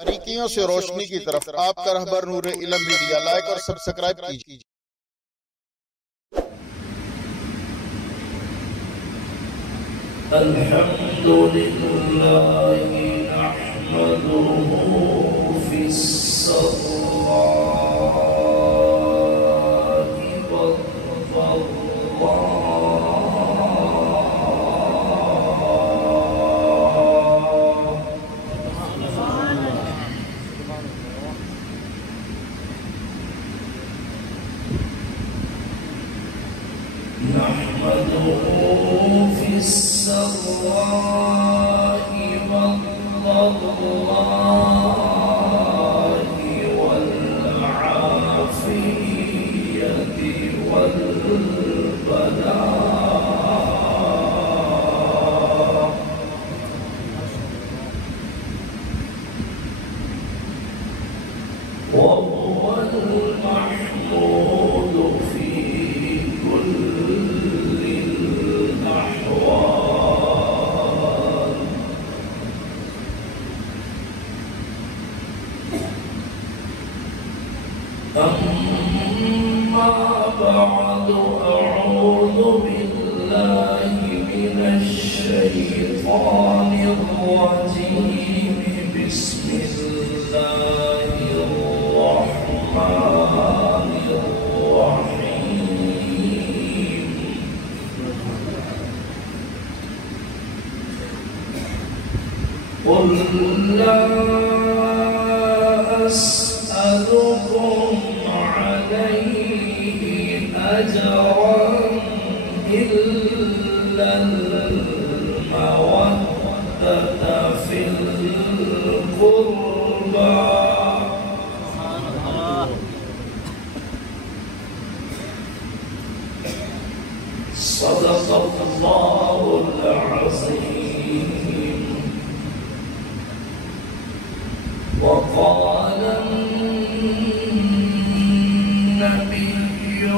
باریکیوں سے روشنی کی طرف آپ کا رہبر نور علم میڈیا لائک اور سبسکرائب کیجیے۔ الحمدللہ نحمدہ فی السراء والضراء والعافية والبلاء وهو المحمود في كل الأحوال. أما بعد، أعوذ بالله من الشيطان الرجيم. بسم الله الرحمن الرحيم. قل لا أسألكم عليه أجرا إلا المودة في القربى. صدق الله العظيم. وقال النبي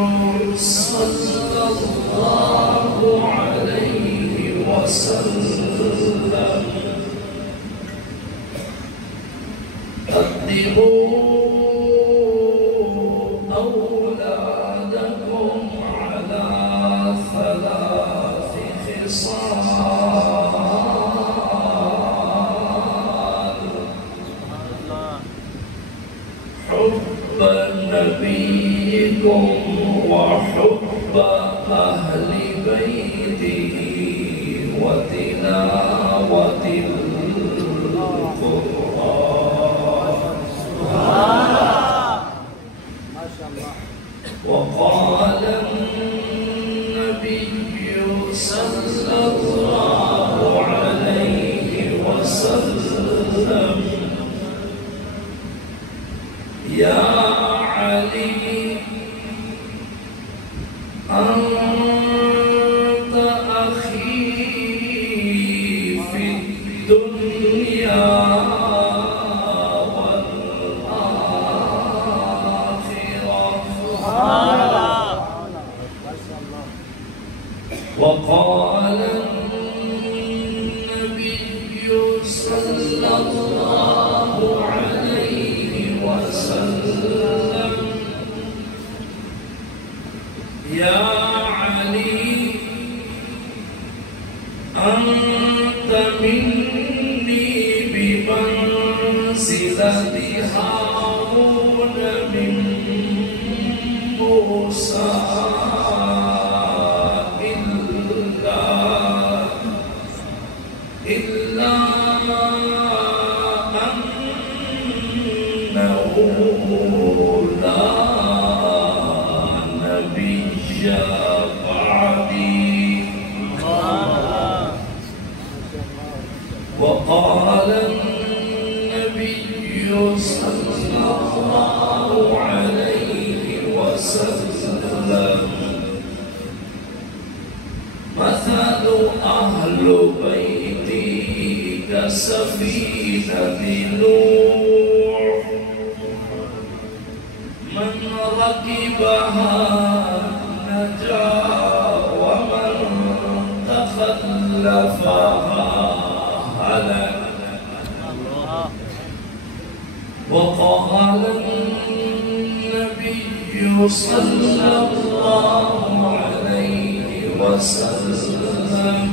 صلى الله عليه وسلم: أدبوا أولادكم على ثلاث خصال: حب نبيكم وحب أهل بيته وتلاوة القرآن. وقال النبي صلى الله عليه وسلم: يا علي، أنت أخي في الدنيا والآخرة. وقال النبي صلى الله عليه وسلم: يا علي، أنت مني بمنزلة هارون من موسى، إلا أنه لا نبي بعدي. وقال النبي صلى الله عليه وسلم: مثل أهل بيتي كسفينة نوح، من ركبها نجا ومن تخلفها هلك. وقال النبي صلى الله عليه وسلم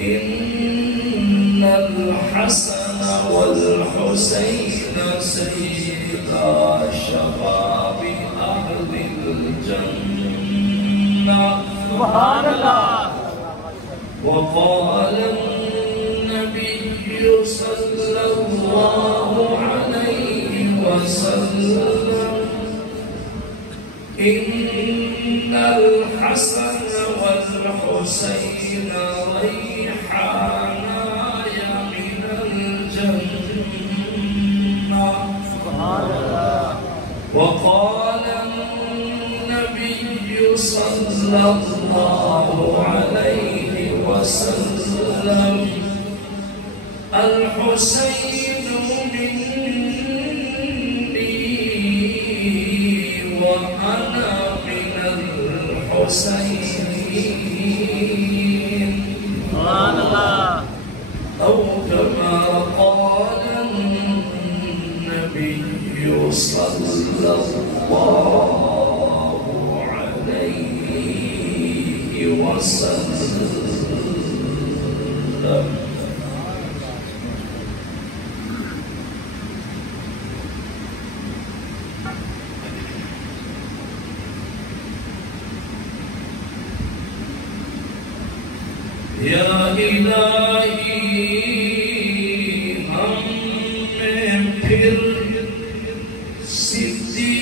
إن الحسن والحسين سيدا شباب أهل الجنة. سبحان الله. وقال النبي صلى الله عليه وسلم إن الحسن والحسين ريحاناي من الجنة. سبحان الله. وقال النبي صلى الله عليه وسلم الحسين مني وأنا من الحسين. سبحان الله. أو كما قال النبي صلى الله عليه وسلم. یا الہی ہم میں پھر صدیق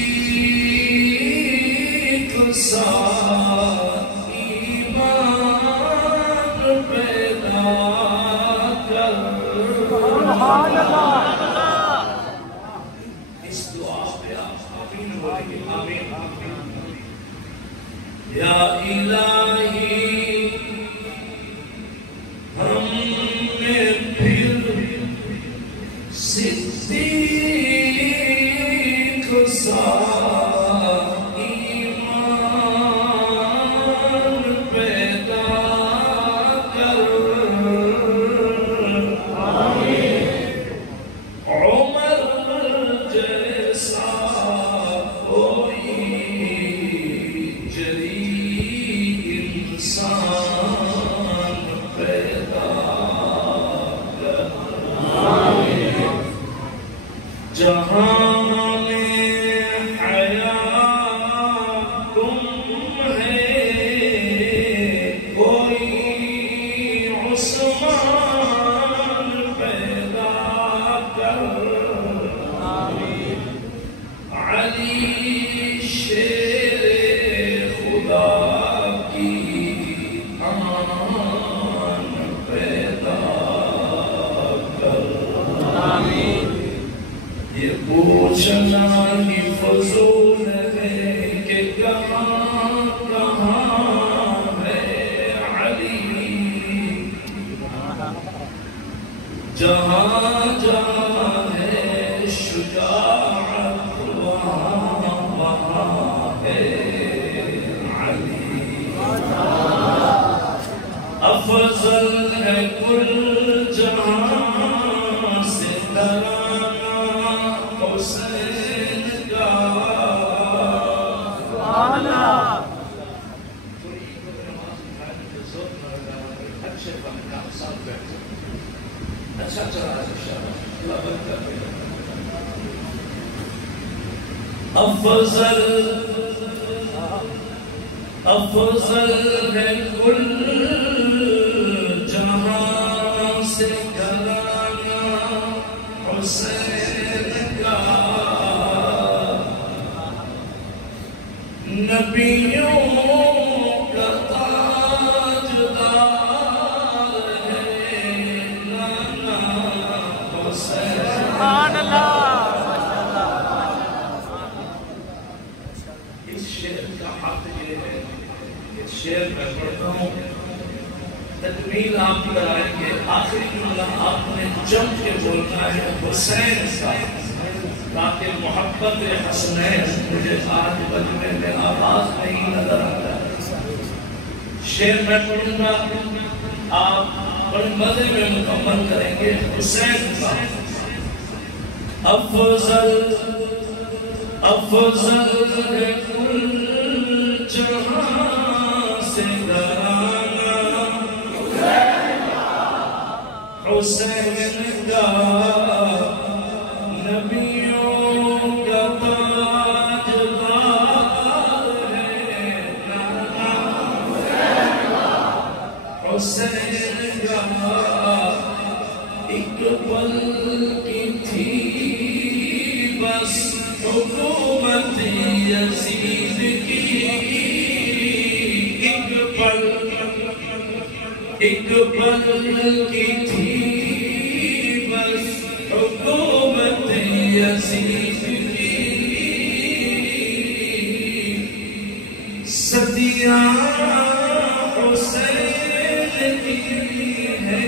سا ایمان پیدا کر. سبحان اللہ. اس دعا پہ آپ آمین بولیں. آمین. یا الہی ہم میں پھر صدیق سا ایمان پیدا کر. عمر جیسا کوئی جلیل انسان پیدا کر. جہاں میں حیا تم ہے کوئی عثمان پیدا کر. علی شیر خدا کی آن پیدا کر. یہ پوچھنا ہی فضول ہے کہ کہاں کہاں ہے علی. جہاں جہاں ہے شجاعت وہاں وہاں ہے علی. افضل ہے کل جہاں سے ترانہ حسین کا. سبحان اللہ. اچھا چلا افضل ہے کل جہاں سے گھرانہ حسین کا. نبیوں کا تاجدار ہے نانا حسین. سبحان اللہ. اس شعر کا حق یہ ہے کہ شعر میں پڑھتا ہوں، تکمیل آپ کرائیں گے. آخری جملہ آپ نے جم کے بولنا ہے حسین کا، تاکہ محبت حسنین مجھے آج بجنے میں آواز نہیں نظر آتا. شعر میں پڑھوں گا، آپ بڑے مزے میں مکمل کریں گے. حسین کا افضل افضل ہے کل جہاں سے گرانا حسین کا نبیوں کا تاجدار ہے نانا حسین کا ایک پل کی تھی بس حکومت یزید کی ایک پل کی تھی بس حکومت یزید کی صدیاں حسین کی ہے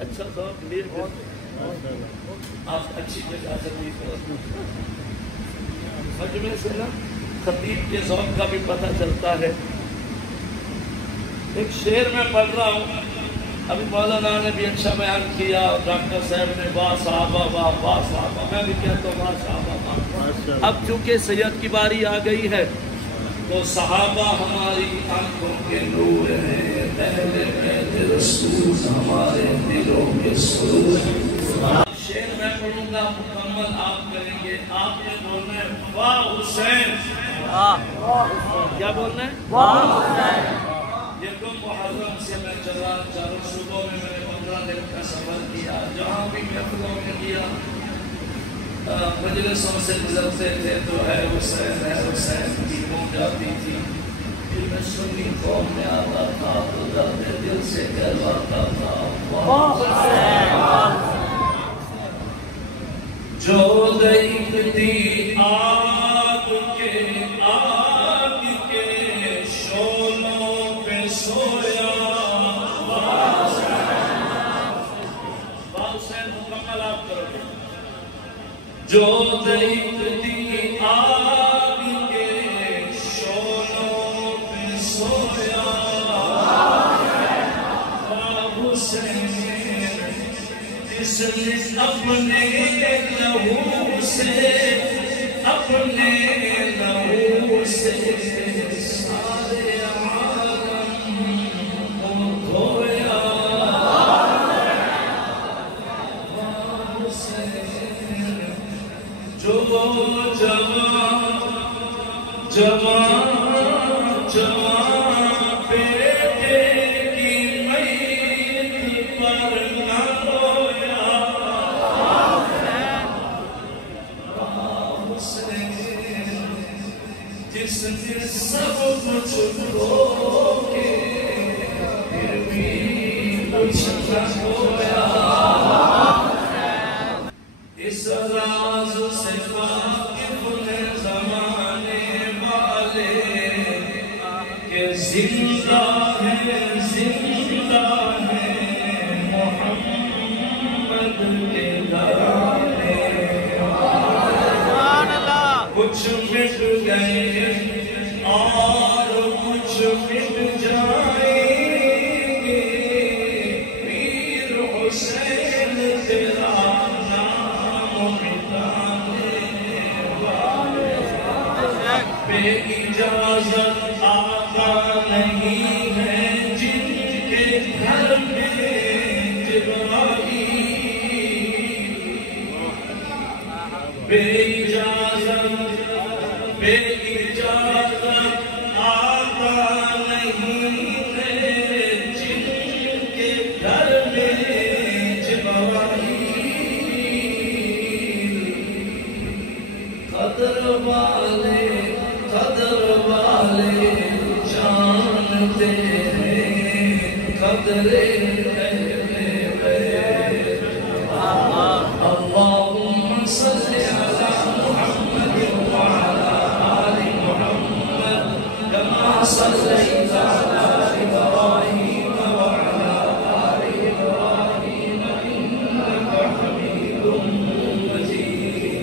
اچھا ذوق لیے آپ اچھی جگہ سے مجمع سے نا خطیب کے ذوق کا بھی پتہ چلتا ہے. ایک شعر میں پڑھ رہا ہوں, ابھی مولانا نے بھی اچھا بیان کیا, ڈاکٹر صاحب نے واہ صحابہ واہ واہ صحابہ, میں بھی کہتا ہوں واہ صحابہ واہ. اب چونکہ سید کی باری آ گئی ہے تو صحابہ ہماری آنکھوں کے نور ہیں, اہل بیت رسول ہمارے دلوں کے سرور. شعر میں پڑھوں گا, مکمل آپ کریں گے. آپ نے بولنا ہے واہ حسین. کیا بولنا ہے؟ واہ حسین. یہ دو محرم سے میں چلا, چاروں صوبوں میں میں نے 15 دن کا سفر کیا, جہاں بھی محفلوں میں کیا, مجلسوں سے گزرتے تھے تو ہے حسین کی گونج جاتی تھی. پھر میں سنی قوم میں آتا تھا تو درد دل سے کہلواتا تھا واہ حسین. جو دیکھتی آگ کے شولوں پہ سویا واہ حسین. مکمل آپ کرو گے. جو دیکھتی آگ کے شولوں پہ سویا واہ حسین. جس نے اپنے لہو سے سارے عالم کو دھویا واہ حسین. جو جوان بیٹے کی میت پر نہ رویا واہ حسین. جس نے سب کچھ کھو کے پھر بھی کچھ نہ کھویا. اس راز سے واقف ہیں زمانے والے کہ زندہ ہے محمد کے گھرانے. کچھ مٹ گئے اور کچھ مٹ جائیں گے, پیر حسین تیرا بے اجازت آقا نہیں ہے جن کے گھر میں جبرائیل. بے اجازت آقا نہیں ہے جن کے گھر میں جبرائیل. قدر والے جانتے ہیں قدر اللہم صلی علی محمد وعلی آل محمد کما صلیت علی ابراہیم وعلی آل ابراہیم انک حمید مجید.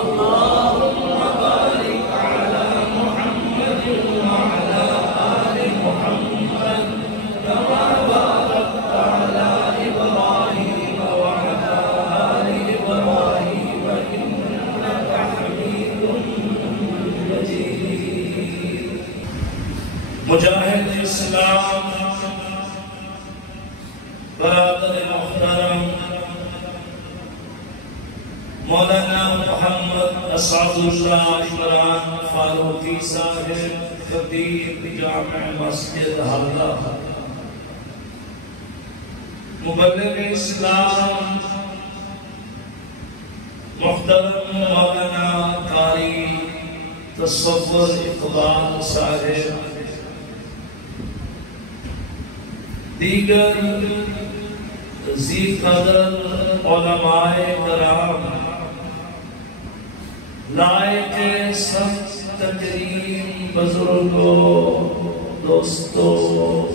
اللہم بارک علی محمد وعلی آل محمد مجاہد اسلام برادر محترم مولانا محمد اسعد اللہ عمران فاروقی صاحب خطیب جامع مسجد حلقہ، مبلغ اسلام محترم مولانا قاری تصور اقبال صاحب، دیگر ذی قدر علماء کرام، لائق سب تکریم بزرگوں، دوستوں،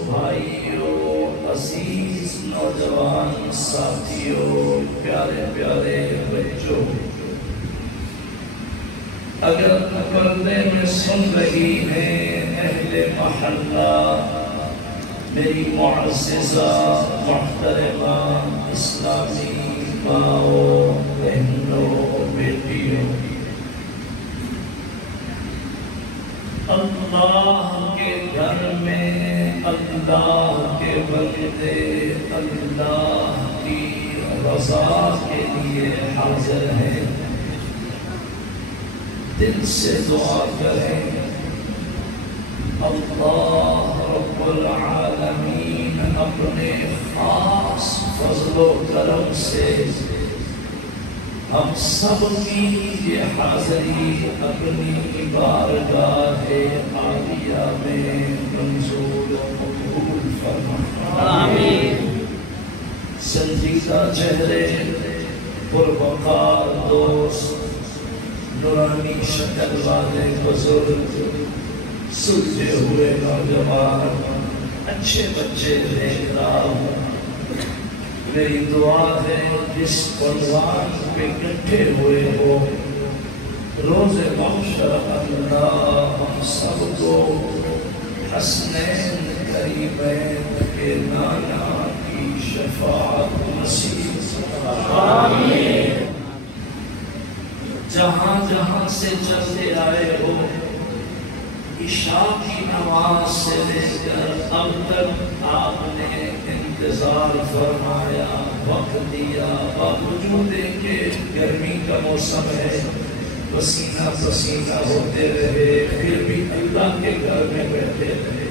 بھائیوں، عزیز نوجوان ساتھیوں، پیارے پیارے بچوں، اگر پردے میں سن رہی ہیں اہل محلہ، میری معززہ محترمہ اسلامی ماؤں، بہنوں، بیٹیوں، اللہ کے گھر میں اللہ کے بندے اللہ کی رضا کے لیے حاضر ہیں، دل سے دعا کریں اللہ رب العالمین اپنے خاص فضل و کرم سے ہم سب کی یہ حاضری اپنی بارگاہ عالیہ میں منظور و قبول فرما، آمین۔ سنجیدہ چہرے، پروقار دوست، نورانی شکل والے بزرگ، سلجھے ہوئے نوجوان، اچھے بچے دیکھ رہا ہوں، میری دعا ہے جس عنوان پہ اکٹھے ہوئے ہو، روز محشر اللہ ہم سب کو حسنین قریبین کے نانا کی شفاعت نصیب، آمین۔ جہاں جہاں سے چلتے آئے ہو، عشاء کی نماز سے لے کر اب تک آپ نے انتظار فرمایا، وقت دیا، باوجود کہ گرمی کا موسم ہے، پسینہ پسینہ ہوتے رہے، پھر بھی اللہ کے گھر میں بیٹھے رہے۔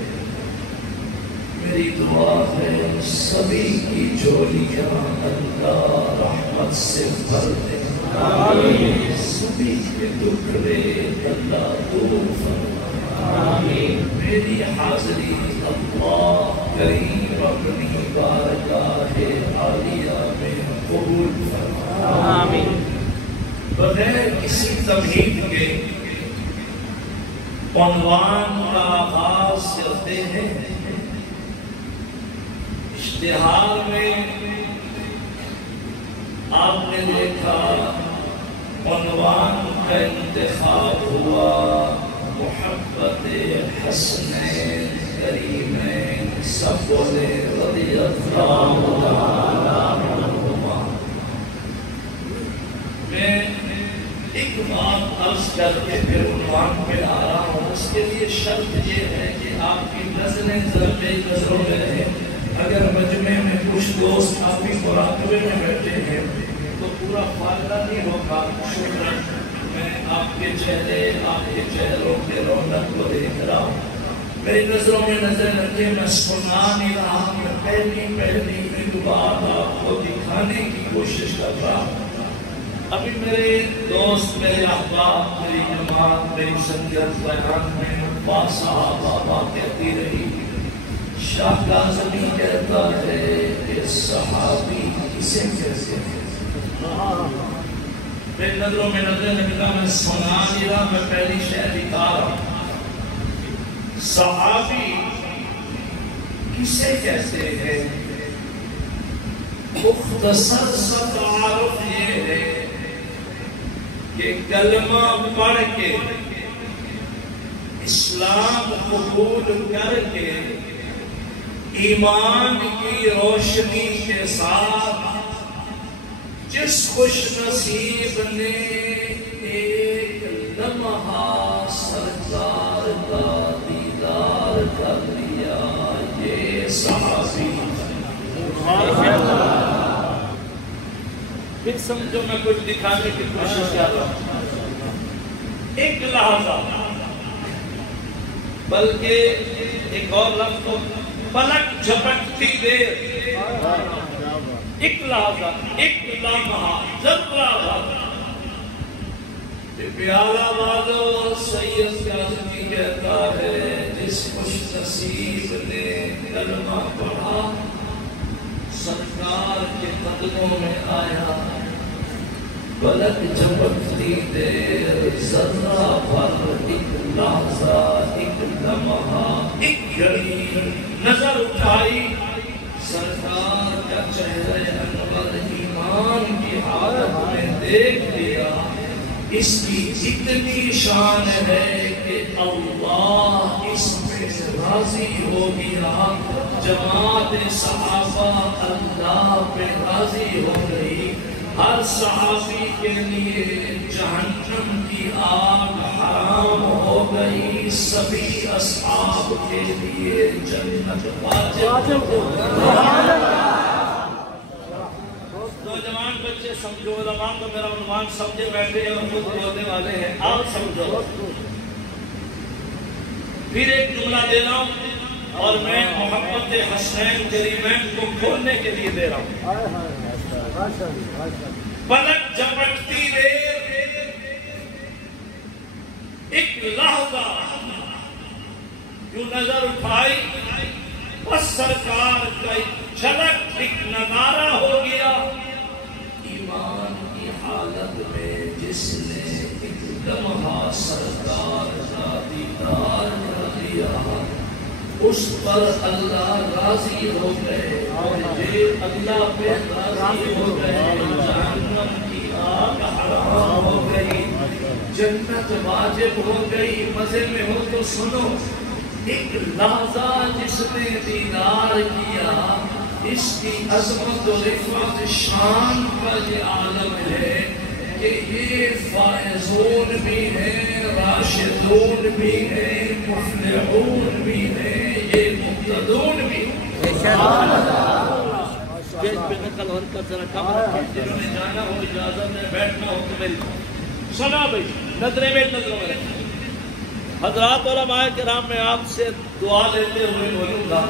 میری دعا ہے سبھی کی جھولیاں اللہ رحمت سے بھر دے، آمین۔ سبھی کے دکھڑے اللہ دور فرمائے، آمین۔ میری حاضری اللہ کریم اپنی بارگاہ عالیہ میں قبول فرما، آمین۔ بغیر کسی تمہید کے عنوان کا آغاز کرتے ہیں۔ اشتہار میں آپ نے دیکھا عنوان کا انتخاب ہوا، محبت حسنین کریمین سب بولے رضی اللہ تعالی عنہما۔ میں ایک بات عرض کر کے پھر عنوان پہ آ رہا ہوں، اس کے لیے شرط یہ ہے کہ آپ کی نظریں ضربے نظروں میں رہیں۔ اگر مجمع میں کچھ دوست آپ کی مراقبے میں بیٹھے ہیں تو پورا فائدہ نہیں ہوگا۔ شکراً، میں آپ کے چہرے، آپ کے چہروں کے رونق کو دیکھ رہا ہوں، میری نظروں میں نظر رکھے، میں سنا نہیں رہا، میں پہلی ایک بات آپ کو دکھانے کی کوشش کر رہا ہوں۔ ابھی میرے دوست، میرے احباب، میری جماعت، میری سنگت بیان میں با صحابہ بات کہتی رہی، شاہ کاظمی کہتا ہے کہ صحابی کسے کہتے ہیں؟ میری نظروں میں نظر رکھتا، میں سنا نہیں رہا، میں پہلی شعر دکھا رہا ہوں۔ صحابی کسے کہتے ہیں؟ مختصر سا تعارف یہ ہے کہ کلمہ پڑھ کے، اسلام قبول کر کے، ایمان کی روشنی کے ساتھ جس خوش نصیب نے ایک لمحہ سرکار کا دیدار کر پھر سمجھو میں کچھ دکھانے کی کوشش کر رہا ہوں. ایک لحظہ، بلکہ ایک اور لفظ تو پلک جھپکتی دیر، ایک لحظہ، ایک لمحہ، ذرہ پیالہ والو سید کاظمی کہتا ہے جس خوش نصیب نے کلمہ پڑھا سرکار کے قدموں میں آیا، پلک جھپکتی دیر، ذرہ بھر، ایک لحظہ، ایک لمحہ، ایک گھڑی، نظر اٹھائی سرکار کا چہرہ انور ایمان کی حالت میں دیکھ لیا. اس کی اتنی شان ہے کہ اللہ اس میں راضی ہو گیا. جماعت صحابہ اللہ پہ راضی ہو گئی. ہر صحابی کے لیے جہنم کی آگ حرام ہو گئی، سبھی اصحاب کے لیے جنت واجب ہو گئی. نوجوان بچے سمجھو، علماء تو میرا عنوان سمجھے بیٹھے ہیں اور خود بولنے والے ہیں، آپ سمجھو. پھر ایک جملہ دے رہا ہوں اور میں محبت حسنین کریمین کو کھولنے کے لیے دے رہا ہوں. پلک جھپکتی دیر، ایک لحظہ جو نظر اٹھائی بس سرکار کا ایک جھلک، ایک نظارہ ہو گیا. ایمان کی حالت میں جس نے ایک لمحہ سرکار کا دیدار کر لیا اس پر اللہ راضی ہو گئے، اور یہ اللہ پہ راضی ہو گئے. جہنم کی آگ حرام ہو گئی، جنت واجب ہو گئی. مزے میں ہو تو سنو، ایک لحظہ جس نے دیدار کیا، اس کی عظمت و رفعت شان کا یہ عالم ہے کہ یہ فائزون بھی ہیں، راشدون بھی ہیں، مفلحون بھی ہیں، یہ مقتدون بھی ہیں. اسٹیج پہ نقل حرکت ذرا کم رکھیں، جنہوں نے جانا ہو اجازت ہے، بیٹھنا ہو تو میری سنا بھائی، نظریں میں نظروں میں رکھیں. حضرات علماء کرام میں آپ سے دعا لیتے ہوئے بولوں گا،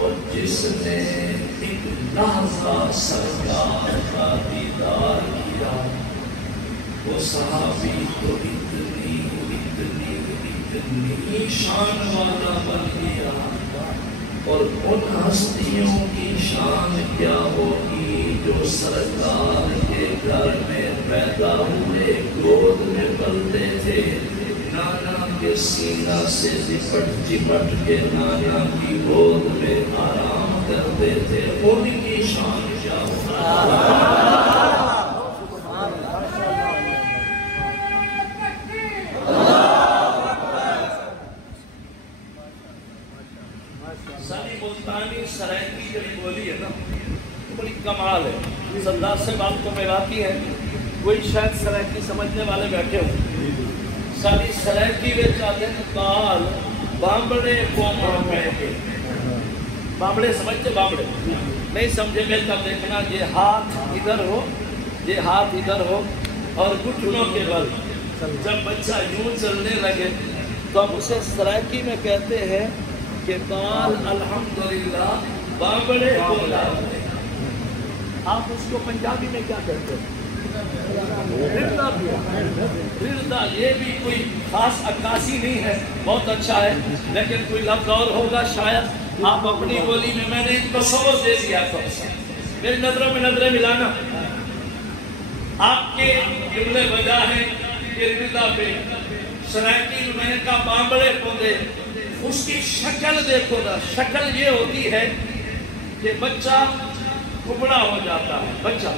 اور جس نے ایک لحظہ سرکار کا دیدار کیا وہ صحابی تو اتنی اتنی اتنی شان والا بن گیا. اور ان ہستیوں کی شان کیا ہوگی جو سرکار کے گھر میں پیدا ہوئے، گود میں پلتے تھے، نانا کے سینہ سے لپٹ چپٹ کے نانا کی گود میں آرام کرتے تھے. ان کی شان کیا ہوگا. ساری ملتانی سرائکی جب بولی ہے نا تو بڑی کمال ہے. سردار سے بات تو میں آتی ہے، کوئی شاید سرائکی سمجھنے والے بیٹھے ہوں. ساری سرائکی میں چاہتے ہیں کال بامبڑے کومر پہنے. بامبڑے سمجھتے؟ بامبڑے نہیں سمجھے میں تب دیکھنا یہ ہاتھ ادھر ہو، یہ ہاتھ ادھر ہو اور گھٹنوں کے بل. جب بچہ یوں چلنے لگے تو ہم اسے سرائکی میں کہتے ہیں کہ کال الحمدللہ بامبڑے کولا. آپ اس کو پنجابی میں کیا کہتے ہیں؟ رضا. یہ بھی کوئی خاص عکاسی نہیں ہے، بہت اچھا ہے، لیکن کوئی لفظ اور ہوگا شاید آپ اپنی بولی میں. میں نے تصور دے دیا تھا. میری نظروں میں نظریں ملانا. آپ کے جملے وجہ ہیں کہ رضا پہ سرائکی میں نے کہا بامبڑے پودے. اس کی شکل دیکھو نا، شکل یہ ہوتی ہے کہ بچہ کبڑا ہو جاتا ہے، بچہ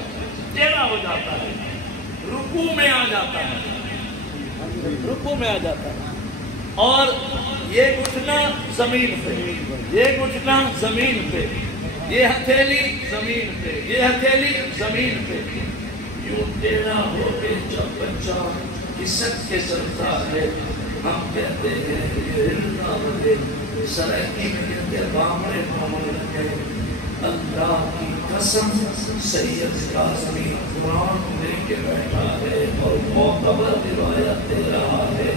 ٹیڑھا ہو جاتا ہے، رکوع میں آ جاتا ہے، رکوع میں آ جاتا ہے، اور یہ گھٹنا زمین پہ، یہ گھٹنا زمین پہ، یہ ہتھیلی زمین پہ، یہ ہتھیلی زمین پہ. یوں ٹیڑھا ہو کے جب بچہ کسک کے چلتا ہے ہم کہتے ہیں یہ ہلنا بلے. سرائکی میں کہتے ہیں بامڑے پامڑ لگے. اللہ کی قسم سید کاظمی قرآن لے کے بیٹھا ہے اور معتبر روایت دے رہا ہے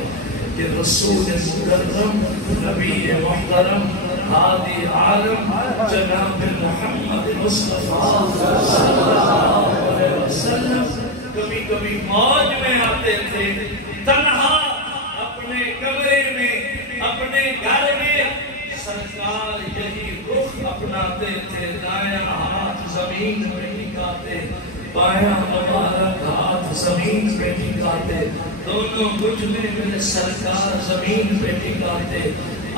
کہ رسول مکرم نبی محترم ہادی عالم جناب محمد مصطفیٰ صلی اللہ علیہ وسلم کبھی کبھی موج میں آتے تھے تنہا اپنے کمرے میں اپنے گھر میں سرکار یہی رخ اپناتے تھے دائیں ہاتھ زمین پہ ٹکاتے بائیں مبارک ہاتھ زمین پہ ٹکاتے دونوں گھٹنے میں سرکار زمین پہ ٹکاتے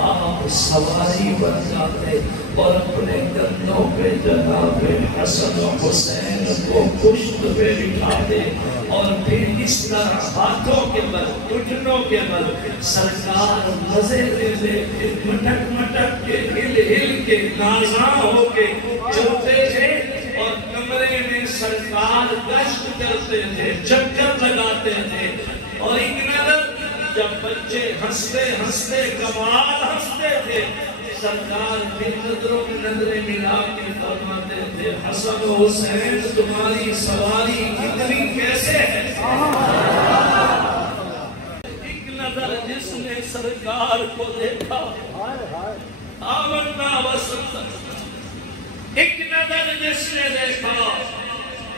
آپ سواری بن جاتے اور اپنے کندھوں پہ جناب حسن و حسین کو پشت پہ بٹھاتے اور پھر اس طرح ہاتھوں کے بل گھٹنوں کے بل سرکار مزے لے مٹک مٹک کے ہل ہل کے نازاں ہو کے چلتے تھے اور کمرے میں سرکار گشت کرتے تھے چکر لگاتے تھے اور ایک نظر جب بچے ہنستے ہنستے کمال ہنستے تھے سرکار پھر نظروں میں نظریں ملا کے فرماتے تھے حسن و حسین تمہاری سواری کتنی کیسے ہے ایک نظر جس نے سرکار کو دیکھا آمنا وسلم ایک نظر جس نے دیکھا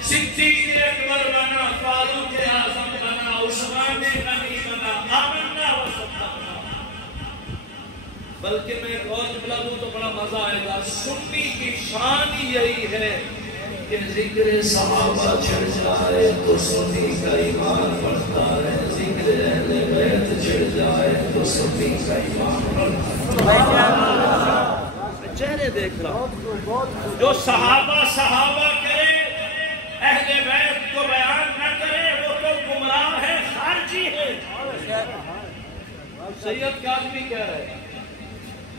صدیق اکبر بنا فاروق اعظم بنا عثمان غنی بنا آمنا وسلم بلکہ میں ایک اور جملہ دوں تو بڑا مزہ آئے گا سنی کی شان یہی ہے کہ ذکر صحابہ چھڑ جائے تو سنی کا ایمان بڑھتا ہے ذکر اہل بیت چھڑ جائے تو سنی کا ایمان بڑھتا ہے چہرے دیکھ رہا ہوں جو صحابہ کرے اہل بیت کو بیان نہ کرے وہ تو گمراہ ہے خارجی ہے سید کاظمی کہہ رہے ہیں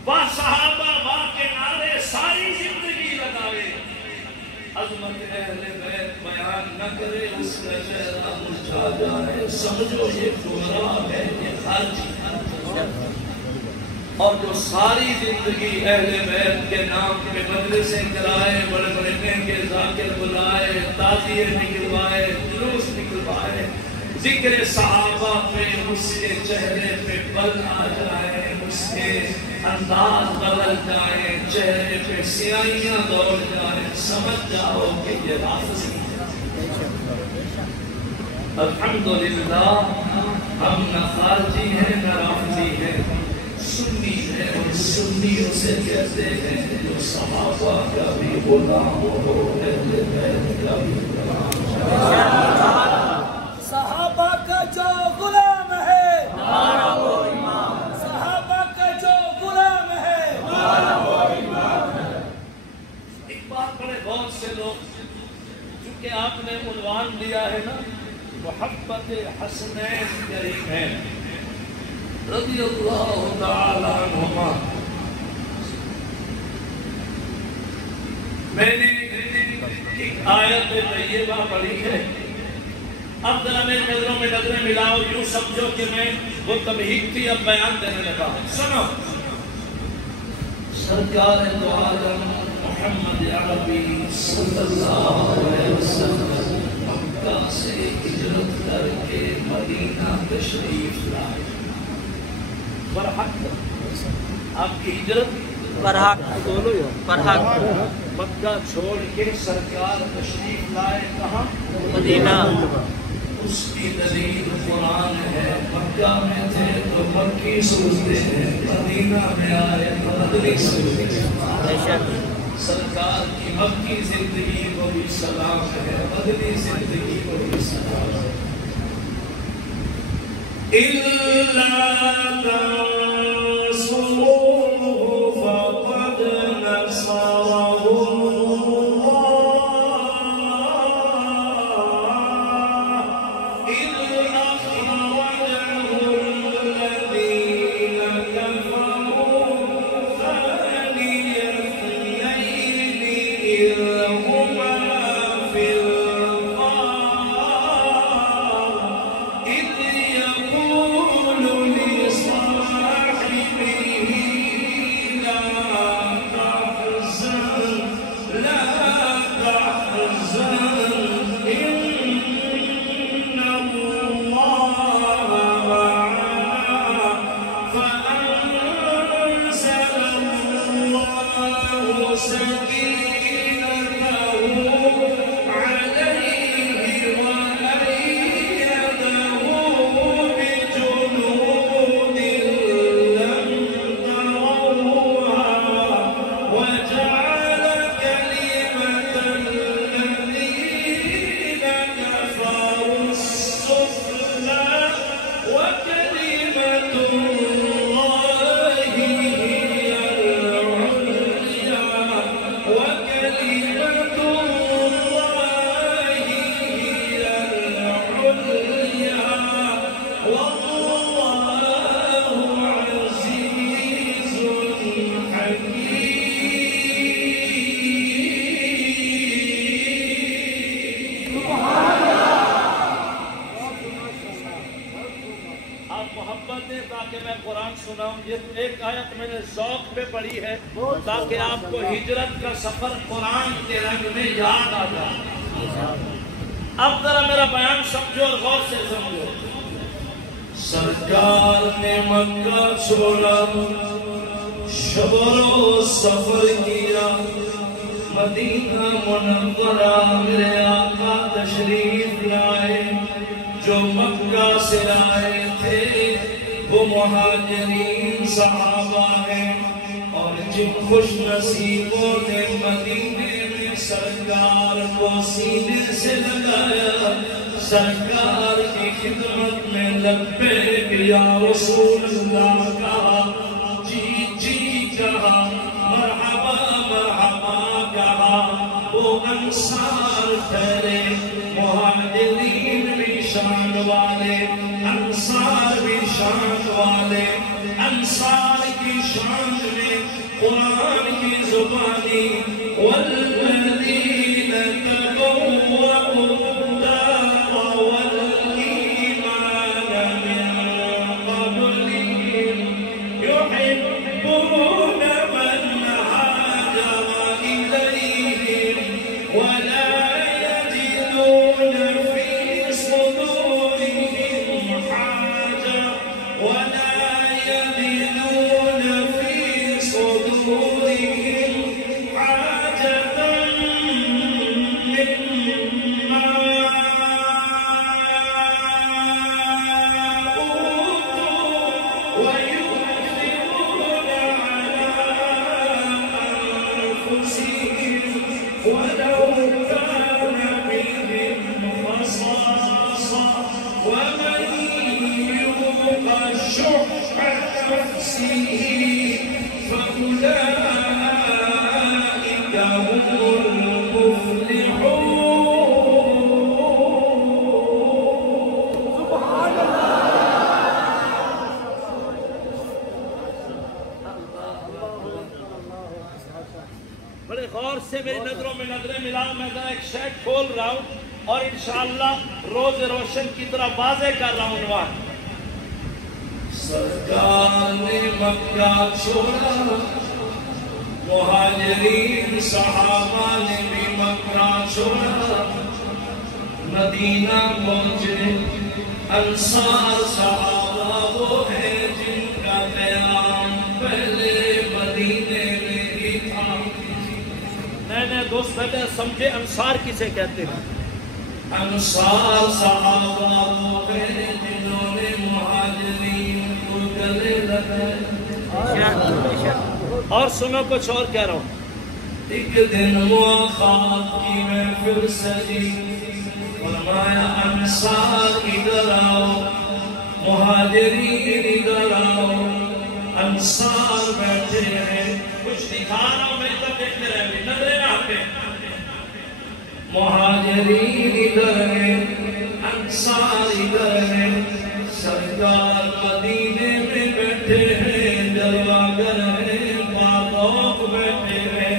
واہ صحابہ واہ کے نعرے ساری زندگی لگائے عظمت اہل بیت بیان نہ کرے اس کا چہرہ مرجھا جائے سمجھو یہ گمراہ ہے یہ خارجی اور جو ساری زندگی اہل بیت کے نام پہ مجلسیں کرائے بڑے بڑے مہنگے ذاکر بلائے تعزیے نکلوائے جلوس نکلوائے ذکر صحابہ پہ اس کے چہرے پہ بل آ جائے اس کے انداز بدل جائے چہرے پہ سیاہیاں دوڑ جائے سمجھ جاؤ کہ یہ رافضی الحمدللہ ہم نہ خارجی ہیں نہ رافضی ہیں سنی ہے اور سنی اسے کہتے ہیں جو صحابہ کا بھی غلام ہو اہل بیت کا بھی غلام صحابہ کا جو غلام ہے ہمارا وہ امام صحابہ کا جو غلام ہے ہمارا وہ امام ہے ایک بات بڑے بہت سے لوگ چونکہ آپ نے عنوان دیا ہے نا محبت حسنین کریمین رضی اللہ تعالی عنہما میں نے ایک آیت طیبہ پڑھی ہے اب ذرا میری نظروں میں نظریں ملاؤ یوں سمجھو کہ میں وہ تمہید تھی اب بیان دینے لگا سنو سرکار دو عالم محمد عربی صلی اللہ علیہ وسلم مکہ سے ہجرت کر کے مدینہ تشریف لائے برحق آپ کی ہجرت برحق مکہ چھوڑ کے سرکار تشریف لائے کہاں مدینہ اس کی دلیل قرآن ہے مکہ میں تھے تو مکی سوچتے ہیں مدینہ میں آئے تو مدنی سوچتے ہیں سرکار کی مکی زندگی کو بھی سلام ہے مدنی زندگی کو بھی سلام ہے إِلَّا تَنْصُرُوهُ فَقَدْ نَصَرَهُ اللَّهُ إِذْ أَخْرَجَهُ الَّذِينَ كَفَرُوا ثَانِيَ اثْنَيْنِ إِذْ هُمَا فِي الْغَارِ إِذْ يَقُولُ لِصَاحِبِهِ یہ ایک آیت میں نے ذوق پہ پڑھی ہے تاکہ آپ کو ہجرت کا سفر قرآن کے رنگ میں یاد آ جائے۔ اب ذرا میرا بیان سمجھو اور غور سے سمجھو۔ سرکار نے مکہ چھوڑا، شبرو سفر کیا، مدینہ منورہ میرے آقا تشریف لائے۔ جو مکہ سے لائے تھے وہ مہاجرین صحابہ ہیں، اور جن خوش نصیبوں نے مدینے میں سرکار کو سینے سے لگایا، سرکار کی خدمت میں لبیک یا رسول اللہ کہا، جی جی کہا، مرحبا مرحبا کہا، وہ انصار ٹھہرے، مہاجرین بھی شان والے، انصار بھی شان والے۔ انصار کی شان میں قرآن کی زبانی والذین تبوأوا الدار والایمان من قبلهم يحبون من هاجر إليهم ولا يجدون في صدورهم حاجة بڑے غور سے میری نظروں میں نظریں ملاؤ، میں ذرا ایک شیٹ کھول رہا ہوں اور انشاءاللہ روز روشن کی طرح واضح کر رہا ہوں عنوان۔ سرکار نے مکہ چھوڑا، مہاجرین صحابہ نے بھی مکہ چھوڑا، مدینہ پہنچے۔ انصار صحابہ وہ ہیں جن کا قیام پہلے مدینے میں ہی تھا۔ نئے نئے دوست بیٹھے سمجھے انصار کسے کہتے ہیں؟ انصار صحابہ وہ ہیں جنہوں نے مہاجرین کو گلے لگائے۔ اور سنو کچھ اور کہہ رہا ہوں۔ ایک دن مواخات کی محفل سجی، فرمایا انصار ادھر آؤ، مہاجرین ادھر آؤ۔ انصار بیٹھے ہیں، کچھ دکھا رہا ہوں، میری طرف دیکھتے رہے بھی نظریں نہ آتے۔ مہاجرین ادھر ہیں، انصار ادھر ہیں، سرکار مدینے میں بیٹھے ہیں، جلواگر ہیں، پاک بیٹھے ہیں۔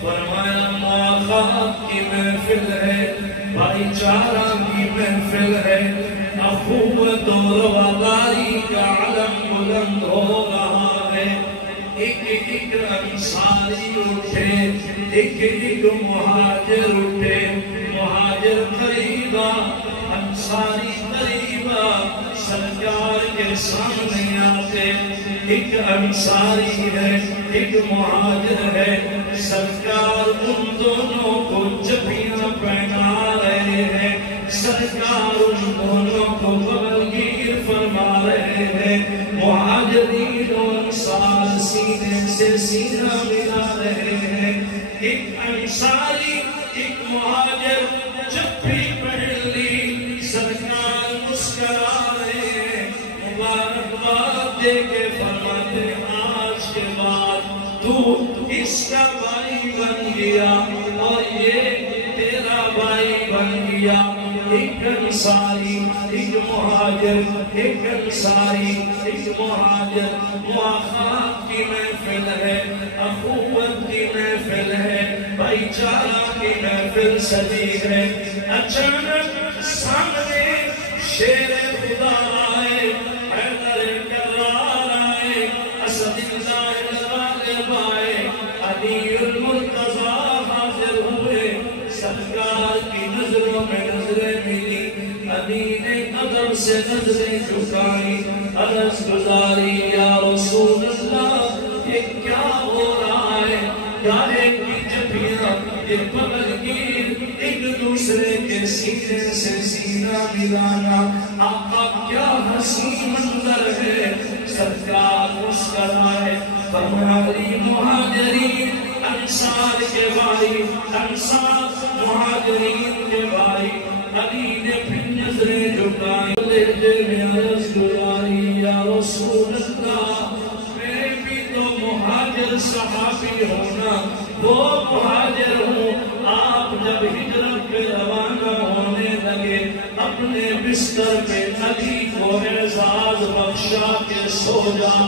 فرمایا مواخات کی محفل ہے، بھائی چارہ کی محفل ہے، اخوت و رواداری کا علم بلند ہو رہا ہے۔ ایک ایک انصاری اٹھے، ایک ایک مہاجر اٹھے، مہاجر قریبا، انصاری قریبا، سرکار کے سامنے آتے۔ ایک انصاری ہے، ایک مہاجر ہے، سرکار ان دونوں کو جبیاں پہنا رہے ہیں، سرکار ان دونوں کو بغلگیر فرما رہے ہیں۔ مہاجرین و انصار سینے سے سینہ ملا رہے ہیں۔ ایک انصاری ایک مہاجر جبی پہن لی، سرکار مسکرا رہے ہیں، مبارکباد دے کے فرماتے آج کے بعد تو اس کا بھائی بن گیا اور یہ تیرا بھائی بن گیا۔ ایک انصاری ایک مہاجر، ایک انصاری ایک مہاجر، مواخات کی محفل ہے، اخوت کی محفل ہے، بھائی چارہ کی محفل سجی ہے۔ اچانک سامنے شیر خدا آئے، حیدر کرار آئے، جب آئے علی المرتضیٰ حاضر ہوئے، سرکار کی نظروں میں نظریں ملی، علی نے ادب سے نظریں جھکائی، عرض گزاری یا رسول اللہ یہ کیا ہو رہا ہے؟ گاہے کی جبیاں یہ بغل گیر ایک دوسرے کے سینے سے سینہ ملانا، آقا کیا حسین منظر ہے۔ سرکار مسکرائے فرمایا مہاجرین انصار کے بھائی، انصار مہاجرین کے بھائی، علی نے پھر نظریں جھکائی، لہجے میں عرض گزاری یا رسول اللہ میں بھی تو مہاجر صحابی ہونا، وہ مہاجر ہوں۔ آپ جب ہجرت پہ روانہ ہونے لگے اپنے بستر پہ علی کو اعزاز بخشا کے سو جا،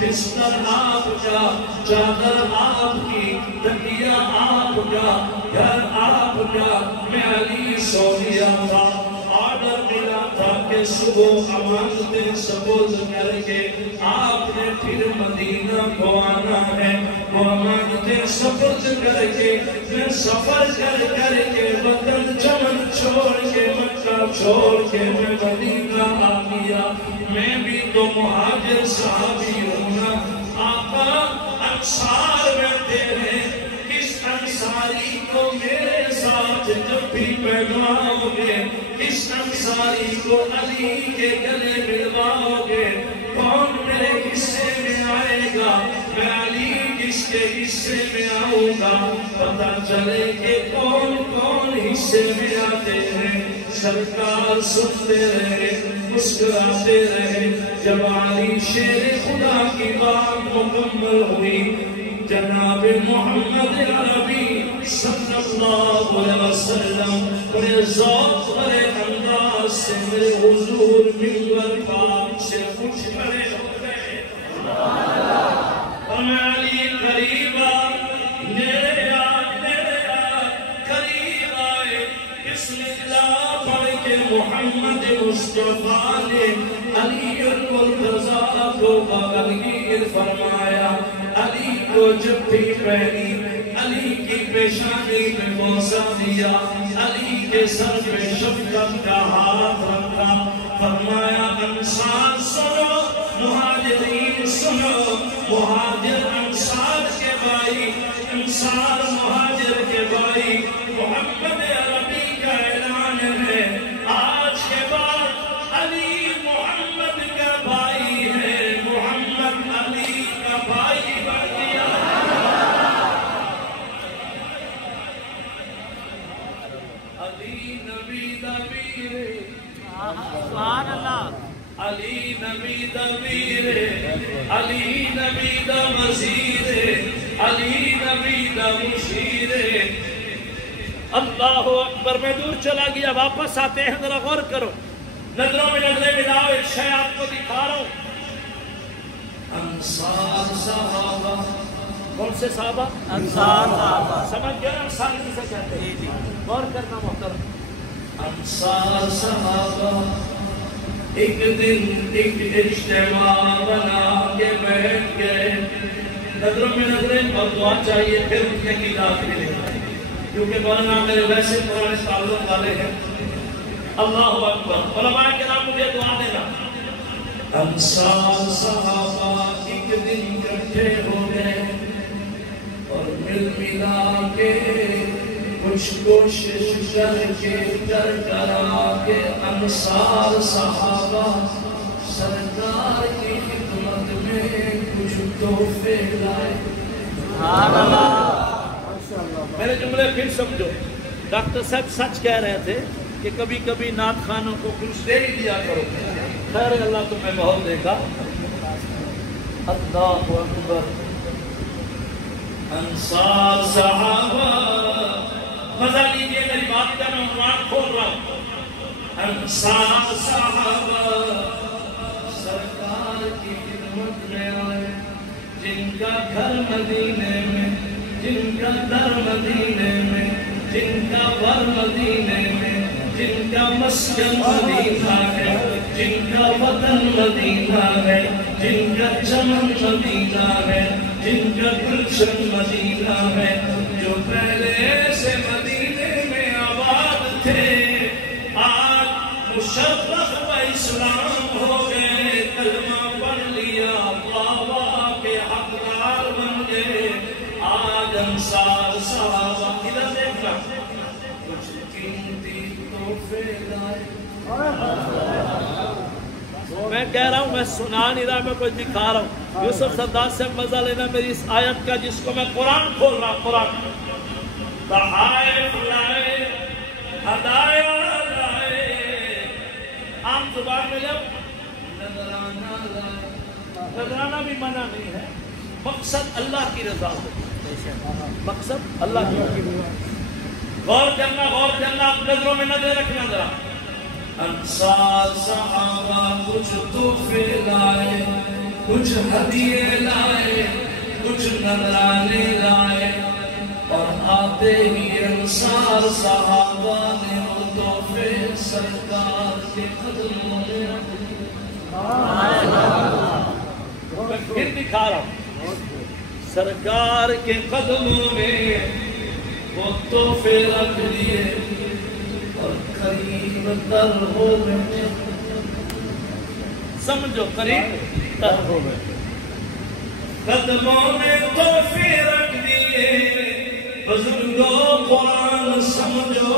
بستر آپ کا، چادر آپ کی، تکیہ آپ کا، گھر آپ کا، میں علی سو لیا تھا۔ آرڈر ملا تھا کہ صبح امانتیں سپرد کر کے آپ نے پھر مدینہ کو آنا ہے، وہ امانتیں سپرد کر کے میں سفر کر کر کے وطن چمن چھوڑ کے مکہ چھوڑ کے میں مدینہ آ گیا، میں بھی تو مہاجر صحابی ہوں نا۔ آقا انصار بیٹھے ہیں، کس انصاری کو میرے ساتھ جب بھی پیغام گے، کس انصاری کو علی کے گلے ملواؤ گے، کون میرے حصے میں آئے گا، میں علی کس کے حصے میں آؤں گا، پتہ چلے کہ کون کون حصے میں آتے ہیں۔ سرکار سنتے رہے، مسکراتے رہے، جب علی شیر خدا کی بات مکمل ہوئی، جناب محمد عربی صلی اللہ علیہ وسلم بڑے ذوق بڑے انداز سے میرے حضور منبر پاک سے اٹھ کھڑے ہو گئے، اور میں علی قریب آ، میرے قریب آئے، بسم اللہ پڑھ کے محمد مصطفیٰ نے علی المرتضیٰ کو بغل گیر فرمایا، علی کو جبھی پہنی، علی کی پیشانی پہ بوسہ دیا، علی کے سر پہ شفقت کا ہاتھ رکھا، فرمایا انصار سنو، مہاجرین سنو، مہاجر انصار کے بھائی، انصار مہاجر کے بھائی، محمد عربی کا اعلان ہے، آج کے بعد علی محمد کا بھائی ہے، محمد علی کا بھائی بن گیا۔ علی نبی دا ویر، سبحان اللہ، علی نبی دا ویر، علی نبی دا وزیر، علی نبی دا مشیر۔ اللہ اکبر، میں دور چلا گیا، واپس آتے ہیں، ذرا غور کرو، نظروں میں نظریں ملاؤ، ایک شے آپ کو دکھا رہا ہوں۔ انصار صحابہ، کون سے صحابہ؟ انصار صحابہ، سمجھ گئے انصار کسے کہتے ہیں؟ غور کرنا محترم، انصار صحابہ ایک دن ایک اجتماع بنا کے بیٹھ گئے، نظروں میں نظریں، اور دعا چاہیے پھر اٹھنے کی داخل ہے، کیونکہ مولانا میرے ویسے پرانے تعلق والے ہیں۔ اللہ اکبر، علماء کرام مجھے دعا دینا۔ انصار صحابہ ایک دن اکٹھے ہو گئے اور مل ملا کے کچھ کوشش کر کے کرا کے انصار صحابہ سرکار کی خدمت میں کچھ تحفے لائے۔ سبحان اللہ، میرے جملے پھر سمجھو، ڈاکٹر صاحب سچ کہہ رہے تھے کہ کبھی کبھی نعت خانوں کو کچھ دے ہی دیا کرو، خیر اللہ تمہیں بہت دے گا۔ اللہ اکبر، انصار صحابہ، مزہ لیجیے میری بات کا، میں عنوان کھول رہا ہوں۔ انصار صحابہ سرکار کی خدمت میں آئے، جن کا گھر مدینے میں، جن کا در مدینے میں، جن کا ور مدینے میں، جن کا مسکن مدینہ ہے، جن کا وطن مدینہ ہے، جن کا چمن مدینہ ہے، جن کا گلشن مدینہ ہے، جو پہلے سے مدینے میں آباد تھے، آج مشرف و اسلام ہو گئے، کلمہ پڑھ لیا، بابا کے حقدار بن گئے۔ آج انصار صحابہ ادھر دیکھ رہا کچھ قیمتی تحفے لائے۔ میں کہہ رہا ہوں، میں سنا نہیں رہا، میں کچھ دکھا رہا ہوں۔ یوسف سردار سے مزہ لینا میری اس آیت کا، جس کو میں قرآن کھول رہا ہوں۔ قرآن تحائف لائے، ہدایہ لائے، عام زبان میں جب نذرانہ لائے، نذرانہ بھی منع نہیں ہے، مقصد اللہ کی رضا ہو، مقصد اللہ کی رضا۔ غور کرنا، آپ نظروں میں نظر رکھنا ذرا۔ انصار صحابہ کچھ تحفے لائے، کچھ ہدیے لائے، کچھ نذرانے لائے، اور آتے ہی انصار صحابہ نے وہ تحفے سرکار کے قدموں میں رکھ دیے۔ میں پھر دکھا رہا ہوں، سرکار کے قدموں میں وہ تحفے رکھ دیے اور قریب تر ہو بیٹھے۔ سمجھو، قریب تر ہو بیٹھے، قدموں میں تحفے رکھ دیے۔ بزرگوں قرآن سمجھو،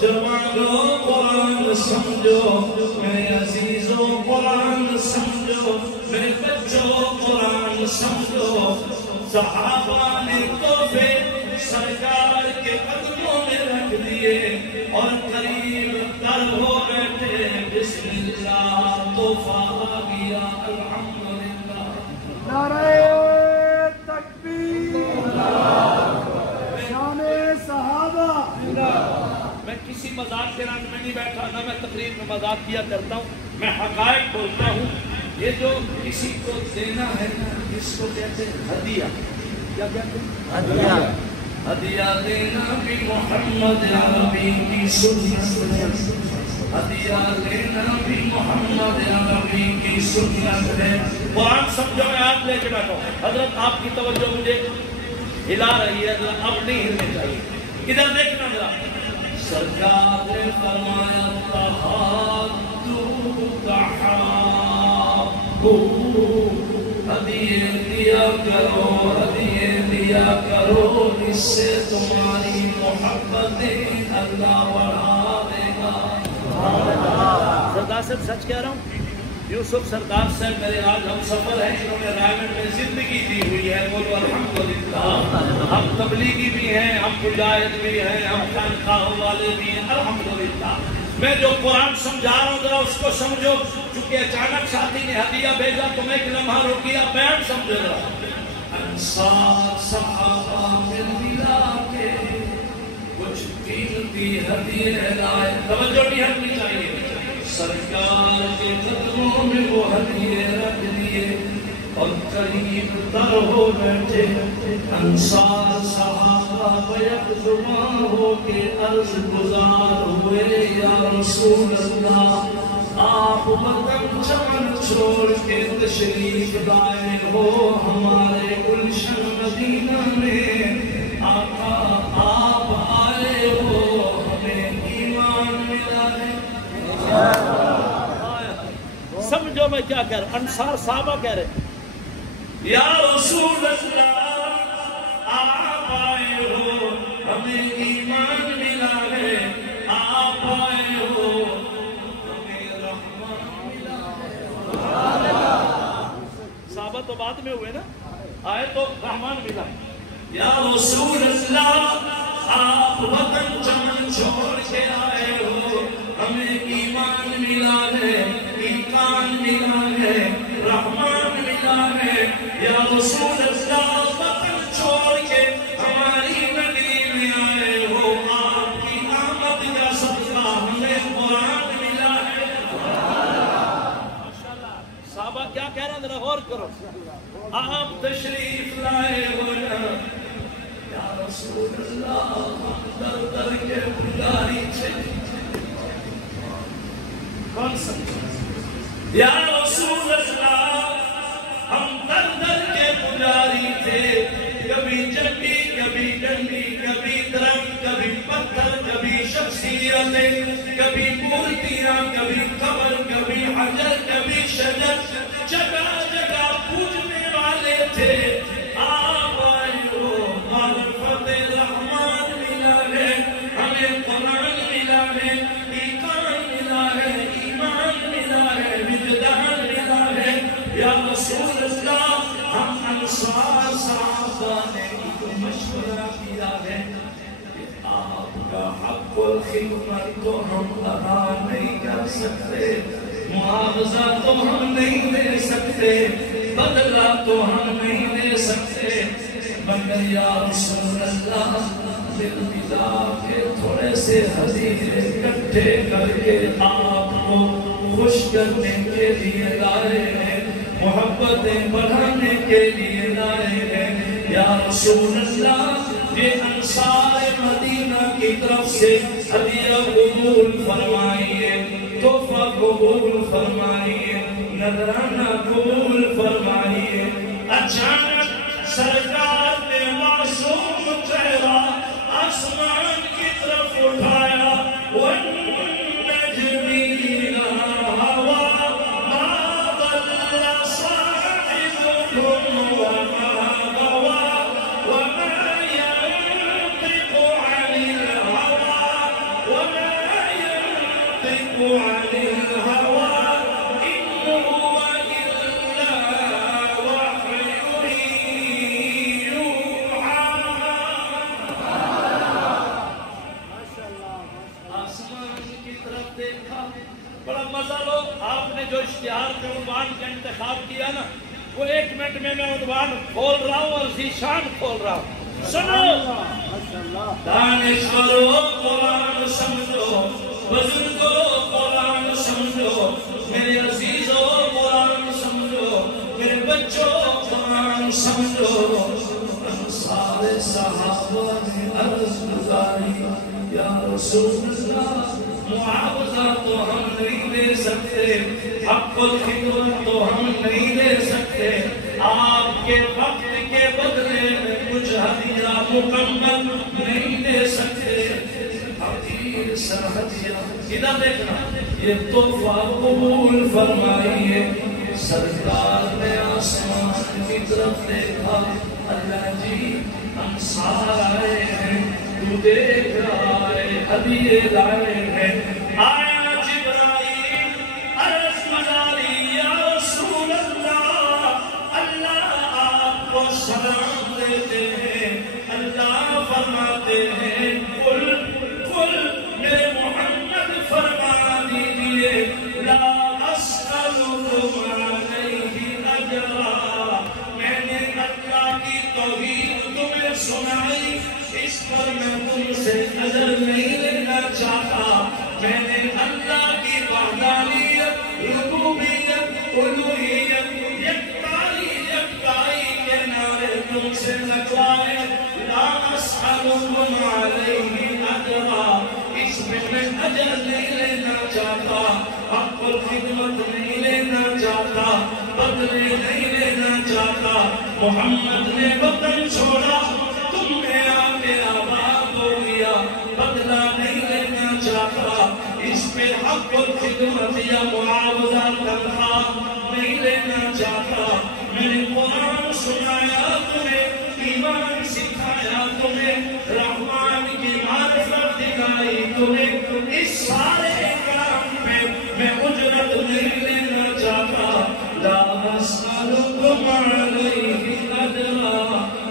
جوانوں قرآن سمجھو، میرے عزیزوں قرآن سمجھو، میرے بچوں قرآن سمجھو۔ صحابہ نے تحفے سرکار کے قدموں میں رکھ دیے اور قریب تر ہو بیٹھے۔ بسم اللہ، تحفہ آ گیا، الحمدللہ۔ نعرہ تکبیر، شان صحابہ۔ میں کسی مذاق کے رنگ میں نہیں بیٹھا، نہ میں تقریر میں مذاق کیا کرتا ہوں، میں حقائق بولتا ہوں۔ یہ جو کسی کو دینا ہے نا، اس کو کہتے ہیں ہدیہ۔ کیا کہتے ہیں؟ ہدیہ۔ ہدیہ دینا بھی محمد عربی کی سنت ہے، ہدیہ دینا بھی محمد عربی کی سنت ہے۔ قرآن سمجھو، میں آپ لے کے بیٹھا ہوں۔ حضرت آپ کی توجہ مجھے ہلا رہی ہے، اب نہیں ہلنے چاہیے، ادھر دیکھنا ذرا۔ سرکار نے فرمایا تحادو تحابو، ہدیے دیا کرو، ہدیے دیا کرو، اس سے تمہاری محبتیں اللہ بڑھا دے گا۔ سردار صاحب سچ کہہ رہا ہوں، یوسف سردار صاحب میرے آج ہم سفر ہیں، انہوں نے رائمنڈ میں زندگی دی ہوئی ہے، بولو الحمدللہ۔ ہم تبلیغی بھی ہیں، ہم مجاہد بھی ہیں، ہم خانقاہ والے بھی ہیں، الحمدللہ۔ میں جو قرآن سمجھا رہا ہوں ذرا اس کو سمجھو، چونکہ اچانک ساتھی نے ہدیہ بھیجا تو میں ایک لمحہ روکیا، بیان سمجھو رہا۔ انصار صحابہ ملا کے کچھ قیمتی ہدیے لائے، توجہ نہیں ہٹنی چاہیے۔ سرکار کے قدموں میں وہ ہدیے رکھ دیے اور قریب تر ہو بیٹھے۔ انصار صحابہ بیک زبان ہو کے عرض گزار ہوئے، یا رسول اللہ، آپ وطن چمن چھوڑ کے تشریف لائے ہو ہمارے گلشن مدینہ میں، آقا آپ آئے ہو، ہمیں ایمان ملا ہے۔ سمجھو میں کیا کہہ رہا ہوں، انصار صحابہ کہہ رہے ہیں، یا رسول اللہ، آپ آئے ہو، ہمیں ایمان ملا ہے، آپ آئے ہو، ہمیں رحمان ملا ہے۔ صحابہ تو بعد میں ہوئے نا، آئے تو رحمان ملا۔ یا رسول اللہ، آپ وطن چمن چھوڑ کے آئے ہو، ہمیں ایمان ملا ہے، ایمان ملا ہے، رحمان ملا ہے۔ یا رسول اللہ، وطن چھوڑ کے ہماری نگری میں آئے ہو، آپ کی آمد کا صدقہ ہمیں قرآن ملا ہے۔ صحابہ کیا کہہ رہے ہیں ذرا غور کرو۔ آپ تشریف لائے ہو نا، یا رسول اللہ، در در کے پجاری تھے۔ کون سمجھا؟ یا رسول اللہ، ہم در در کے پجاری تھے، کبھی چٹی، کبھی ڈنڈی، کبھی درخت، کبھی پتھر، کبھی شخصیتیں، کبھی مورتیاں، کبھی قبر، کبھی حجر، کبھی شجر، جگہ جگہ پوجنے والے تھے۔ آپ آئے ہو، معرفت رحمان ملا ہے، ہمیں قرآن ملا ہے، ایمان ملا ہے، ایمان ملا ہے، وجدان ملا ہے۔ یا رسول اللہ، ہم انصار صحابہ نے مشورہ کیا ہے کہ آپ کا حق الخدمت تو ہم ادا نہیں کر سکتے، معاوضہ تو ہم نہیں دے سکتے، بدلہ تو ہم نہیں دے سکتے، مگر یا رسول اللہ دل ملا کے تھوڑے سے ہدیے اکٹھے کر کے آپ کو خوش کرنے کے لیے لائے ہیں، محبتیں بڑھانے کے لیے لائے ہیں۔ یا رسول اللہ، یہ انصار مدینہ کی طرف سے ہدیہ قبول فرمائیے، تحفہ قبول فرمائیے، نذرانہ قبول فرمائیے۔ اچانک سرکار نے معصوم چہرہ آسمان کی طرف اٹھایا، وَالنَّجْمِ إِذَا هَوَىٰ مَا ضَلَّ صَاحِبُكُمْ وَمَا غَوَىٰ وَمَا يَنطِقُ عَنِ الْهَوَىٰ وَمَا يَنطِقُ عَنِ الْهَوَىٰ إِنْ هُوَ إِلَّا وَحْيٌ يُوحَىٰ۔ آسمان کی طرف دیکھا، بڑا مزہ لو۔ آپ نے جو اشتہار کے عنوان کا انتخاب کیا نا، وہ 1 منٹ میں عنوان کھول رہا ہوں اور ذیشان کھول رہا ہوں۔ سنو، دانشورو قرآن سمجھو، بزرگو قرآن سمجھو، میرے عزیزو قرآن سمجھو، میرے بچوں قرآن سمجھو۔ انصار صحابہ نے عرض گزاری، یا رسول اللہ، معاوضہ تو ہم نہیں دے سکتے، حق الخدمت تو ہم نہیں دے سکتے، آپ کے وقت کے بدلے میں کچھ ہدیہ مکمل نہیں دے سکتے۔ حقیر سا ہدیہ، ادھر دیکھنا، یہ تحفہ قبول فرمائیے۔ سرکار نے آسمان کی طرف دیکھا، اللہ جی انصار آئے ہیں، تو دیکھ رہا ہے، ہدیے لائے ہیں۔ آیا جبرائیل، عرض گزاری، یا رسول اللہ، اللہ آپ کو سلام دیتے ہیں، اللہ فرماتے ہیں، قل میرے محمد فرما دیجئے، لا اسألکم علیہ اجرا، میں نے اللہ کی توحید تمہیں سنائی، اس پر میں تم سے اجر نہیں لینا چاہتا، میں نے اللہ کی وحدانیت، ربوبیت، الوہیت، یکتائی کے نعرے تم سے لگوائے، لا اسألکم علیہ اجرا، اس میں میں اجر نہیں لینا چاہتا، حق الخدمت نہیں لینا چاہتا، بدلے نہیں لینا چاہتا۔ محمد نے وطن چھوڑا، تم نے آگے آباد ہو گیا، بدلہ نہیں لینا چاہتا، اس پہ حق الخدمت یا معاوضہ تنخواہ نہیں لینا چاہتا۔ میں نے قرآن سنایا تمہیں، ایمان سکھایا تمہیں، رحمان کی معرفت دکھائی تمہیں، اس سارے کام میں میں اجرت نہیں لینا چاہتا۔ لا اسألکم علیہ اجرا،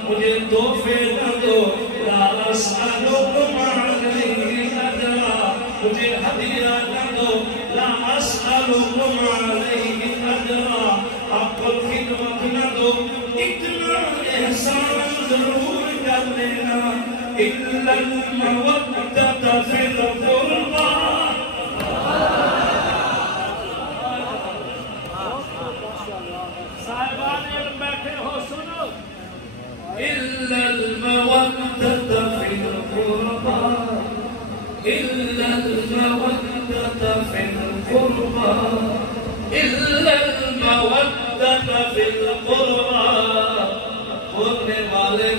مجھے تحفے نہ دو، لا اسألکم علیہ اجرا، مجھے ہدیہ نہ دو، لا اسألکم علیہ اجرا، حق الخدمت نہ دو، اتنا احسان ضرور کر لینا، الا المودۃ فی القربى۔ صاحبان علم بیٹھے ہو، سنو، الا المودۃ فی القربى، الا المودۃ فی القربى، الا المودۃ فی القربى،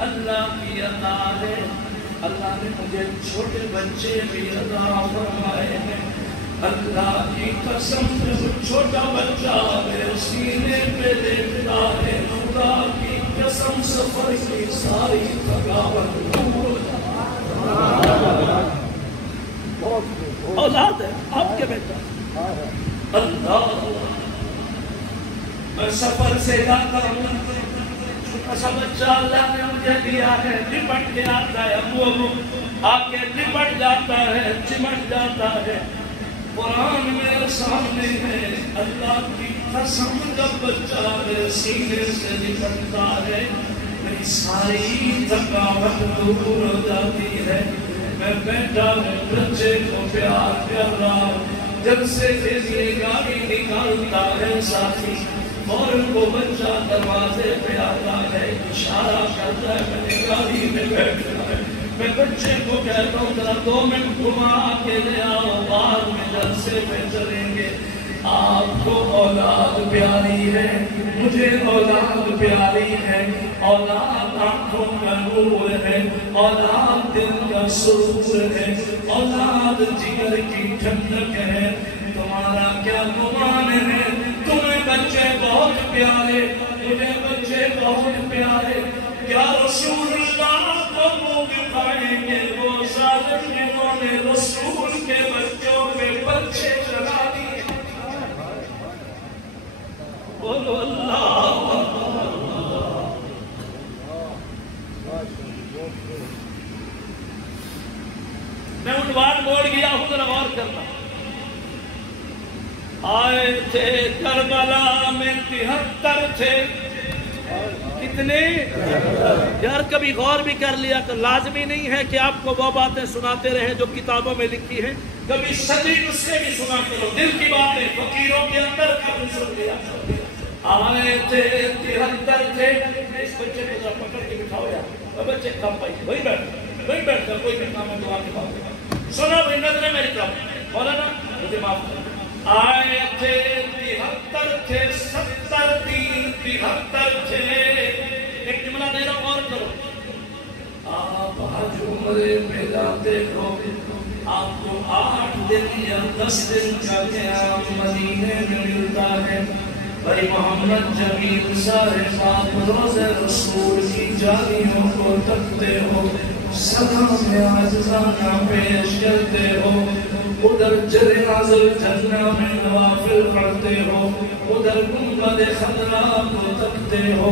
اللہ کی عطا ہے. اللہ نے مجھے چھوٹے بچے بھی عطا فرمائے ہیں. اللہ کی قسم جو چھوٹا بچہ میرے سینے پہ دیکھتا ہے، اللہ کی قسم سفر کی ساری تھکاوٹ دور ہو جاتی ہے. اولاد ہے آپ کے بیٹا. اللہ میں سفر سے جاتا ہوں، چھوٹا سا بچہ اللہ نے مجھے دیا ہے، لپٹ کے آتا ہے، ابو آ کے لپٹ جاتا ہے، چمٹ جاتا ہے. قرآن میرے سامنے ہے، اللہ کی قسم جب بچہ میرے سینے سے لپٹتا ہے میری ساری تھکاوٹ دور ہو جاتی ہے. میں بیٹھا ہوں، بچے کو پیار کر رہا ہوں. جب سے یہ گاڑی نکالتا ہے ساتھی فوراً کو بچہ دروازے پہ آتا ہے، اشارہ کرتا ہے میں نے گاڑی میں بیٹھا ہے. میں بچے کو کہتا ہوں ذرا 2 منٹ گھما کے لے آؤ، بعد میں جلسے پہ چلیں گے. آپ کو اولاد پیاری ہے، مجھے اولاد پیاری ہے. اولاد آنکھوں کا نور ہے، اولاد دل کا سرور ہے، اولاد جگر کی ٹھنڈک ہے. تمہارا کیا گمان ہے؟ تمہیں بچے بہت پیارے، مجھے بچے بہت پیارے. کیا رسول اللہ کو منہ دکھائیں گے وہ ظالم جنہوں نے رسول کے بچوں پہ بچے چلا دیے؟ بولو اللہ. میں عنوان موڑ گیا ہوں، ذرا غور کرنا. آئے تھے کربلا میں 73 تھے. کتنے؟ یار کبھی غور بھی کر لیا کہ لازمی نہیں ہے کہ آپ کو وہ باتیں سناتے رہیں جو کتابوں میں لکھی ہیں. کبھی صدی نسخے بھی سناتے رہو، دل کی باتیں فقیروں کے اندر کا بھی سن لیا. آئے تھے 73 تھے. اس بچے کو ذرا پکڑ کے بٹھاؤ یار، بچے کم پائی وہی بیٹھ کر کوئی بھی کام ہے دعا کے بات سنو بھائی. نظریں میری طرف بولا نا، مجھے معاف کرو. آئے تھے 73 تھے، 70 3 73 تھے. ایک جملہ دے رہا غور کرو. آپ حج عمرے پہ جاتے ہو، آپ کو 8 دن یا 10 دن کا قیام مدینے میں ملتا ہے. بھائی محمد جمیل صاحب آپ روزہ رسول کی جالیوں کو تکتے ہو، سلام عاجزانہ پیش کرتے ہو. ادھر جناز الجنہ میں نوافل پڑھتے ہو، ادھر گنبد خضرا کو تکتے ہو،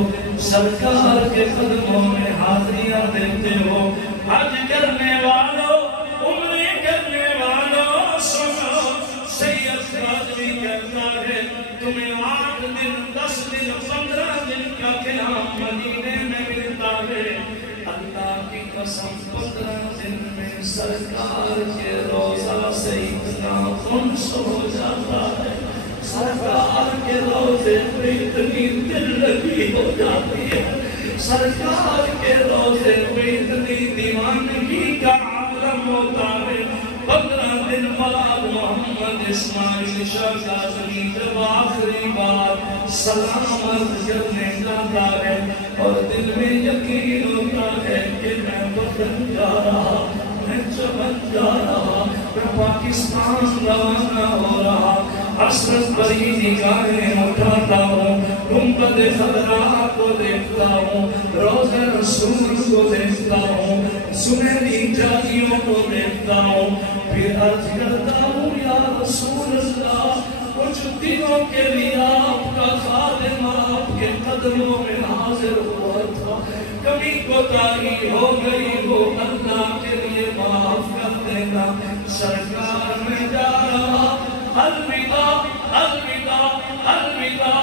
سرکار کے قدموں میں حاضریاں دیتے ہو. حج کرنے والوں، عمرے کرنے والوں سنو، سید راضوی کہتا ہے تمہیں 8 دن 10 دن 15 دن کا قیام مدینے میں ملتا ہے. اللہ کی قسم 15 دن میں سرکار کے روضہ سے اتنا خنس ہو جاتا ہے، سرکار کے روضے پہ اتنی دل لگی ہو جاتی ہے، سرکار کے روضے پہ اتنی دیوانگی کا عالم ہوتا ہے. 15 دن بعد محمد اسماعیل شاہ کاظمی جب آخری بار سلام عرض کرنے جاتا ہے اور دل میں یقین ہوتا ہے کہ میں وطن جا رہا، میں چمن جا رہا، میں پاکستان روانہ ہو رہا. حسرت بھری نگاہیں اٹھاتا ہوں، گنبد خضرا کو دیکھتا ہوں، روضہ رسول کو دیکھتا ہوں، سنہری جالیوں کو دیکھتا ہوں. پھر عرض کرتا ہوں یا رسول اللہ، کچھ دنوں کے لیے آپ کا خادم آپ کے قدموں میں حاضر ہوا تھا، کبھی کوتاہی ہو گئی ہو، اللہ کے لیے معاف کر دینا. سرکار میں جا رہا، الوداع الوداع الوداع.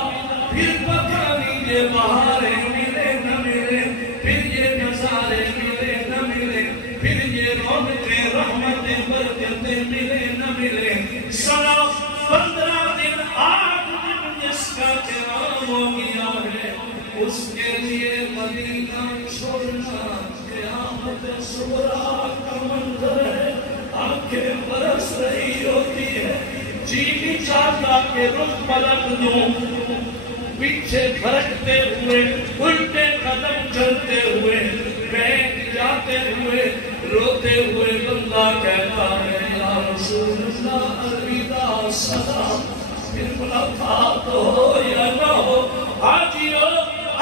پھر پتہ نہیں یہ بہاریں ملے نہ ملے، پھر یہ نظارے ملے نہ ملے، پھر یہ رونقیں رحمتیں برکتیں ملے نہ ملے. سنا 15 دن 8 دن جس کا قیام ہو گیا ہے، اس کے لیے مدینہ چھوڑنا قیامت صغریٰ کا منظر ہے. آنکھیں برس رہی ہوتی ہے، جی بھی چاہتا کہ رخ پلٹ دوں، پیچھے بھرکتے ہوئے الٹے قدم چلتے ہوئے ہوئے بندہ کہتا ہے یا رسول اللہ الوداع سلام، پھر ملاقات ہو یا نہ ہو، حاجیو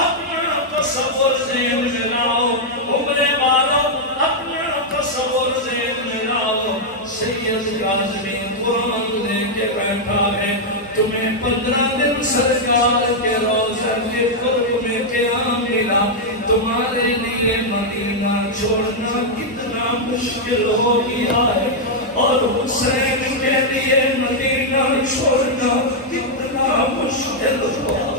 اپنا تصور ذہن میں لاؤ، عمرے والو اپنا تصور ذہن میں لاؤ، سید کاظمی قرآن لے کے بیٹھا ہے، تمہیں 15 دن سرکار کے روضہ کے قرب میں قیام ملا، تمہارے لیے مدینہ چھوڑنا کتنا مشکل ہو گیا ہے، اور حسین کے لیے مدینہ چھوڑنا کتنا مشکل ہوا۔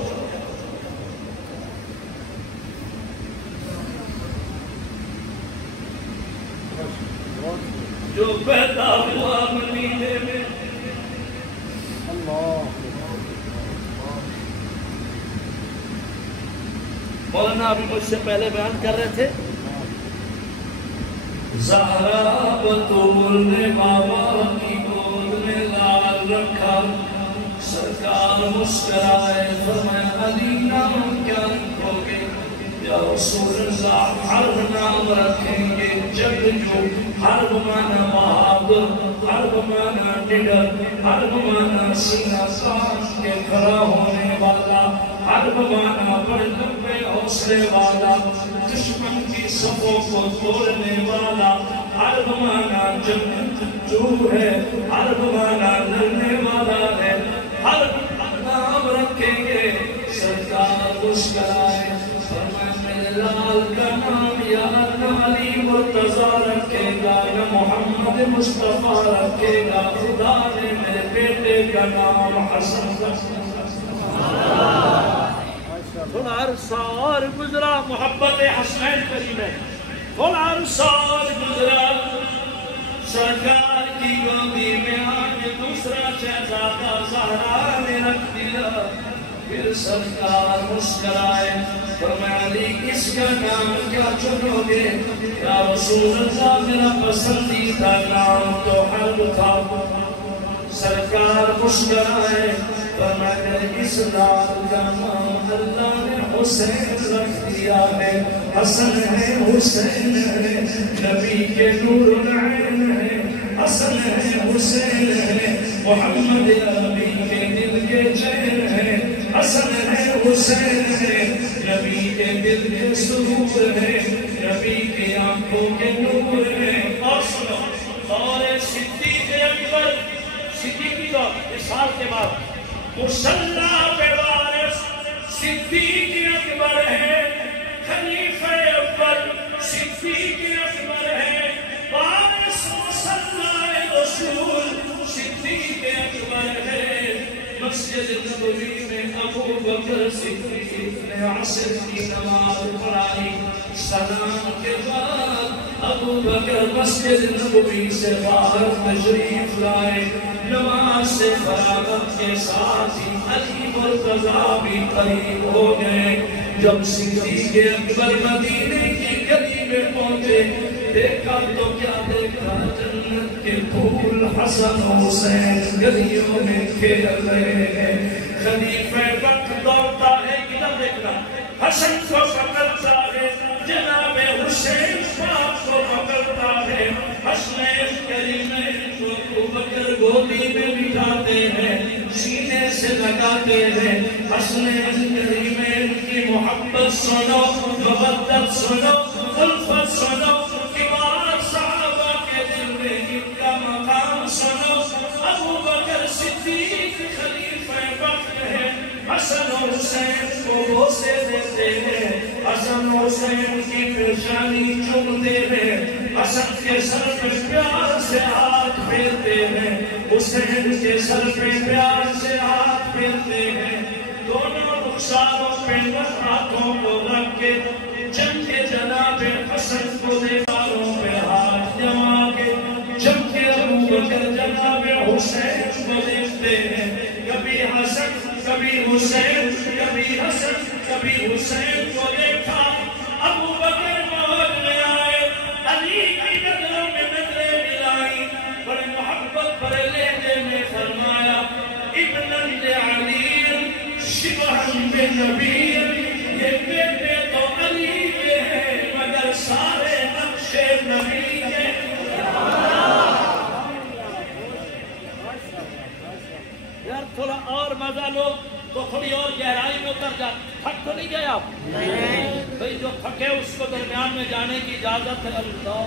جو پیدا ہوا مدینے میں، مولانا ابھی مجھ سے پہلے بیان کر رہے تھے، زہرا بطول نے بابا کی گود میں لال رکھا، سرکار مسکرائے فرمایا علی نام کیا رکھو گے؟ یا رسول اللہ حرب نام رکھیں گے، جنگجو، حرب مانا بہادر، حرب مانا ڈگر، حرب مانا سینہ تان کے کھڑا ہونے والا، حرب مانا بڑے لمبے حوصلے والا، دشمن کی صفوں کو توڑنے والا، حرب مانا جنگجو ہے، حرب مانا لڑنے والا ہے، حرب نام رکھیں گے۔ سرکار مسکرائے فرمایا میرے لال کا نام یا علی مرتضیٰ رکھے گا یا محمد مصطفیٰ رکھے گا، خدا نے میرے بیٹے کا نام حسن رکھا۔ تھوڑا عرصہ اور گزرا، محبت حسنین کریم ہے، تھوڑا عرصہ اور گزرا، سرکار کی گودی میں آج دوسرا شہزادہ زہرا نے رکھ دیا، پھر سرکار مسکرائے فرمایا علی اس کا نام کیا چنو گے؟ یا رسول اللہ میرا پسندیدہ نام تو حرب تھا۔ سرکار مسکرائے فرمایا اس لال کا نام اللہ نے حسین رکھ دیا ہے، حسن ہے حسین ہے، نبی کے نور العین ہے، حسن ہے حسین ہے، محمد عربی کے دل کے چین ہے، حسن ہے حسین ہے، نبی کے دل کے سرور ہے، نبی کی آنکھوں کے نور ہے۔ اور سنو، اور صدیق اکبر، صدیقی دور اس سال کے بعد مصلی پہ وارث صدیق اکبر ہے، خلیفہ اول صدیق اکبر ہے، وارث مصلی رسول صدیق اکبر ہے۔ مسجد نبوی میں ابو بکر صدیق نے عصر کی نماز پڑھائی، سلام کے بعد ابو بکر مسجد نبوی سے باہر تشریف لائے، نماز سے فراغت کے ساتھ ہی علی مرتضیٰ بھی قریب ہو گئے۔ جب صدیق اکبر مدینے کی گلی میں پہنچے، دیکھا تو کیا دیکھا، جنت کے پھول حسن حسین گلیوں میں کھیل رہے ہیں۔ خلیفہ وقت دوڑتا ہے، ادھر دیکھنا، حسن کو پکڑتا ہے، جناب حسین پاک کو پکڑتا ہے، حسنین کریمین کو ابو بکر گودی میں بٹھاتے ہیں، سینے سے لگاتے ہیں۔ حسنین کریمین کی محبت سنو، مودت سنو، الفت سنو، کبار صحابہ کے دل میں ان کا مقام سنو۔ ابو بکر صدیق خلیفہ وقت ہے، حسن و حسین کو بوسے دیتے ہیں، حسن و حسین کی پیشانی چومتے ہیں، حسن کے سر پہ پیار سے ہاتھ پھیرتے ہیں، حسین کے سر پہ پیار سے ہاتھ پھیرتے ہیں، دونوں رخساروں پہ ہاتھوں کو رکھ کے جم کے جناب حسن کو دیواروں پہ ہاتھ جما کے جم کے ابو بکر جناب حسین کو دیکھتے ہیں، کبھی حسن کبھی حسین، کبھی حسن کبھی حسین کو دیکھا۔ ابو بکر موج میں آئے، علی کی نظروں میں نظریں ملائی، بڑے محبت بڑے لہجے میں فرمایا ابن علی شبہن بنبی، یہ بیٹے تو علی کے ہیں مگر سارے نقش نبی کے۔ تو تھوڑی اور گہرائی میں اتر جا. تھک تو نہیں گئے آپ؟ بھئی جو تھکے اس کو درمیان میں جانے کی اجازت ہے. اللہ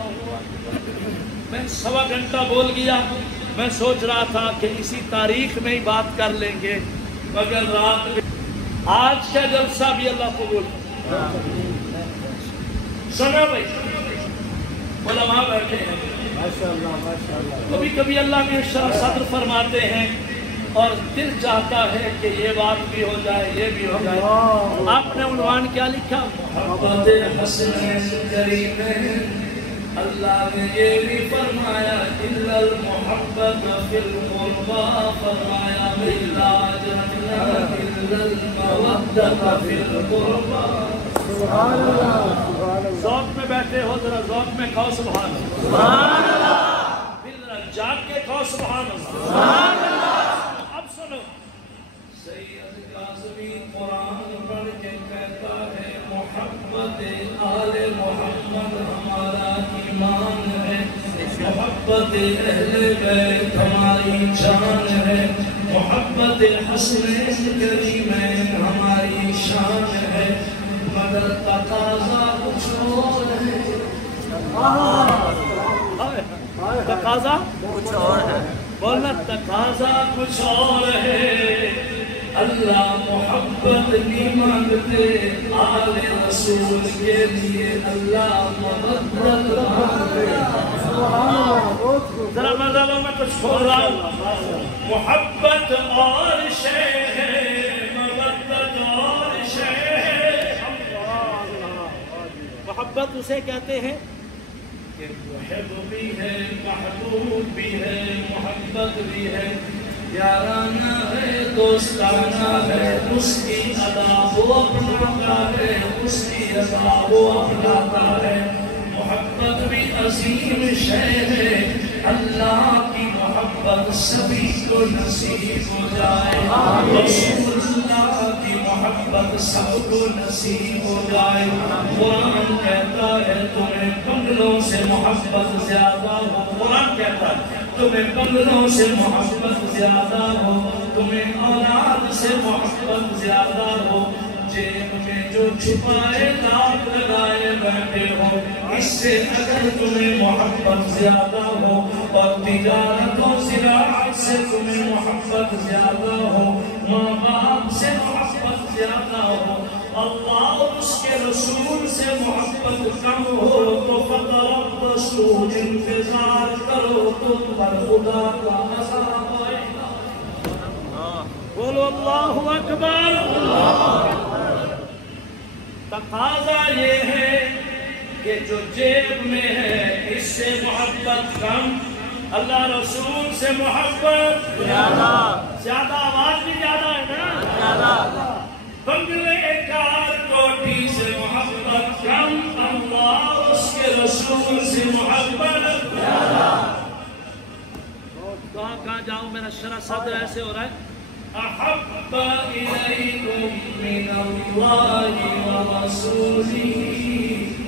میں 1.25 گھنٹہ بول گیا. میں سوچ رہا تھا کہ اسی تاریخ میں ہی بات کر لیں گے مگر رات میں آج کا جلسہ بھی اللہ قبول. سنا بھائی علماء بیٹھے ہیں کبھی کبھی اللہ میں شرح صدر فرماتے ہیں اور دل چاہتا ہے کہ یہ بات بھی ہو جائے یہ بھی ہو جائے. آپ نے عنوان کیا لکھا؟ محبت حسنین کریمین. اللہ نے یہ بھی فرمایا الا المحبت فی القربى فرمایا لا جنہ الا المودۃ فی القربى. سبحان اللہ. ذوق میں بیٹھے ہو ذرا ذوق میں کہو سبحان اللہ. سبحان اللہ. پھر جاگ کے کہو سبحان اللہ. سبحان اللہ. اب سنو سید کاظمی قرآن پڑھ کے کہتا ہے محبت آل محمد ہمارا ایمان ہے. محبت اہل بیت ہماری جان ہے. محبت حسنین کریمین ہماری شان ہے. مگر تقاضا کچھ اور ہے. تقاضا کچھ اور ہے. بولنا تقاضا کچھ اور ہے. اللہ محبت نہیں مانگتے آل رسول کے لیے اللہ محبت مانگتے. ذرا مزالوں میں کچھ کھول رہا ہوں. محبت اور شے ہے محبت اور شے ہے. محبت اسے کہتے ہیں کہ محب بھی ہے محبوب بھی ہے محبت بھی ہے یارانہ ہے دوستانہ ہے. اس کی ادا وہ اپناتا ہے اس کی ادا وہ اپناتا ہے. محبت بھی عظیم شے ہے. اللہ کی محبت سبھی کو نصیب ہو جائے. رسول اللہ کی محبت سب کو نصیب ہو جائے. قرآن کہتا ہے تمہیں بنگلوں سے محبت زیادہ ہو. قرآن کہتا ہے تمہیں بنگلوں سے محبت زیادہ ہو. تمہیں اولاد سے محبت زیادہ ہو. جیب میں جو چھپائے داغ لگائے بیٹھے ہو اس سے اگر تمہیں محبت زیادہ ہو اور تجارت و زراعت سے تمہیں محبت زیادہ ہو ماں باپ سے محبت زیادہ ہو اللہ اور اس کے رسول سے محبت کم ہو تو فتربصوا انتظار کرو تم پر خدا کا عذاب آئے گا. بولو اللہ اکبر. تقاضا یہ ہے کہ جو جیب میں ہے اس سے محبت کم اللہ رسول سے محبت زیادہ. آواز بھی زیادہ ہے نا. بنگلے کار کوٹھی سے محبت کم اللہ اس کے رسول سے محبت. کہاں جاؤں میرا شرح صدر ایسے ہو رہا ہے. احب الیکم من اللہ ورسولہ.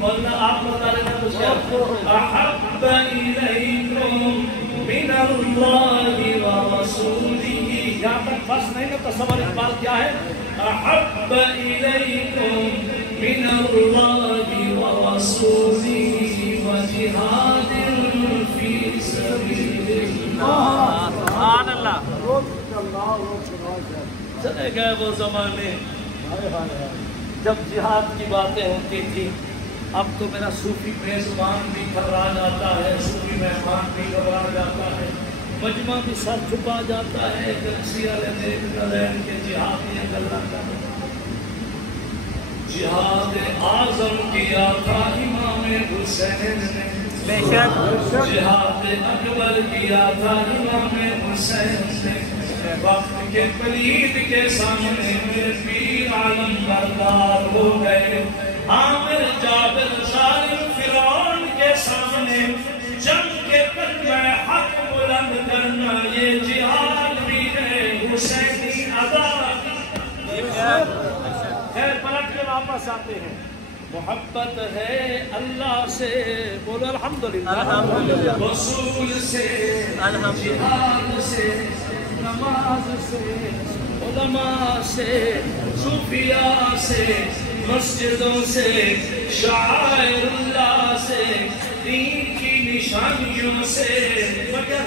واللہ آپ بتا رہے ہیں کچھ کیا. احب الیکم من اللہ ورسولہ. یہاں تک بس نہیں نا تصور اقبال کیا ہے. احب الیکم من اللہ ورسولہ وجہاد فی سبیل اللہ. سبحان اللہ. چلے گئے وہ زمانے جب جہاد کی باتیں ہوتی تھی. اب تو میرا صوفی میزبان بھی گھبرا جاتا ہے صوفی مہمان بھی گھبرا جاتا ہے مجمع بھی سر چھپا جاتا ہے. گلسی والے دیکھ کر کے جہاد یہ گلا کر جہاد اعظم کیا تھا امام حسین نے. جہاد اکبر کیا تھا امام حسین نے. وقت کے پلید کے سامنے میرے پیر عالم بردار ہو گئے. عامر جابر ظالم فرعون کے سامنے جنگ کے کلمہ حق بلند کرنا یہ جہاد بھی ہے حسینی عدالت. خیر پلٹ کے واپس آتے ہیں. محبت ہے اللہ سے بولو الحمدللہ. رسول سے جہاد سے نماز سے علماء سے صوفیاء سے مسجدوں سے شاعر اللہ سے دین کی نشانیوں سے مگر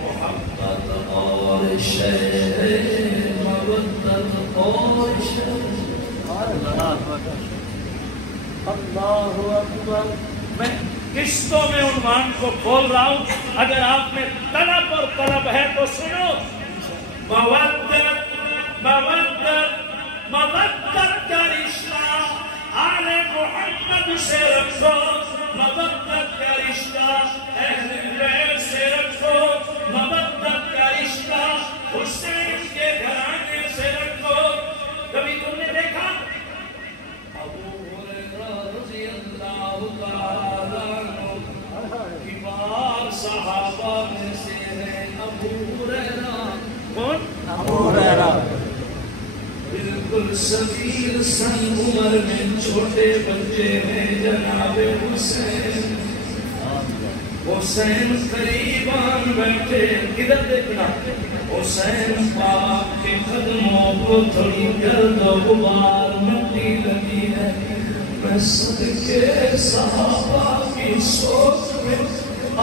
محبت اور شہر مودت اور شہر اللہ اکبر. میں قسطوں میں عنوان کو کھول رہا ہوں, اگر آپ میں طلب اور طلب ہے تو سنو. مودت کا رشتہ آل محمد سے رکھو, مودت کا رشتہ اہل بیت سے رکھو, مودت کا رشتہ حسین کے گھرانے سے رکھو. کبھی تم نے دیکھا ابو ہریرہ رضی اللہ تعالیٰ عنہ کبار صحابہ میں سے ہے ابو ہریرہ. کون؟ ابو ہریرہ. بالکل صغیر سن عمر میں چھوٹے بچے ہیں جناب حسین. حسین قریبان بیٹھے, ادھر دیکھنا, حسین پاک کے قدموں کو تھوڑی گرد و غبار مٹی لگی ہے. میں صدقے صحابہ کی سوچ میں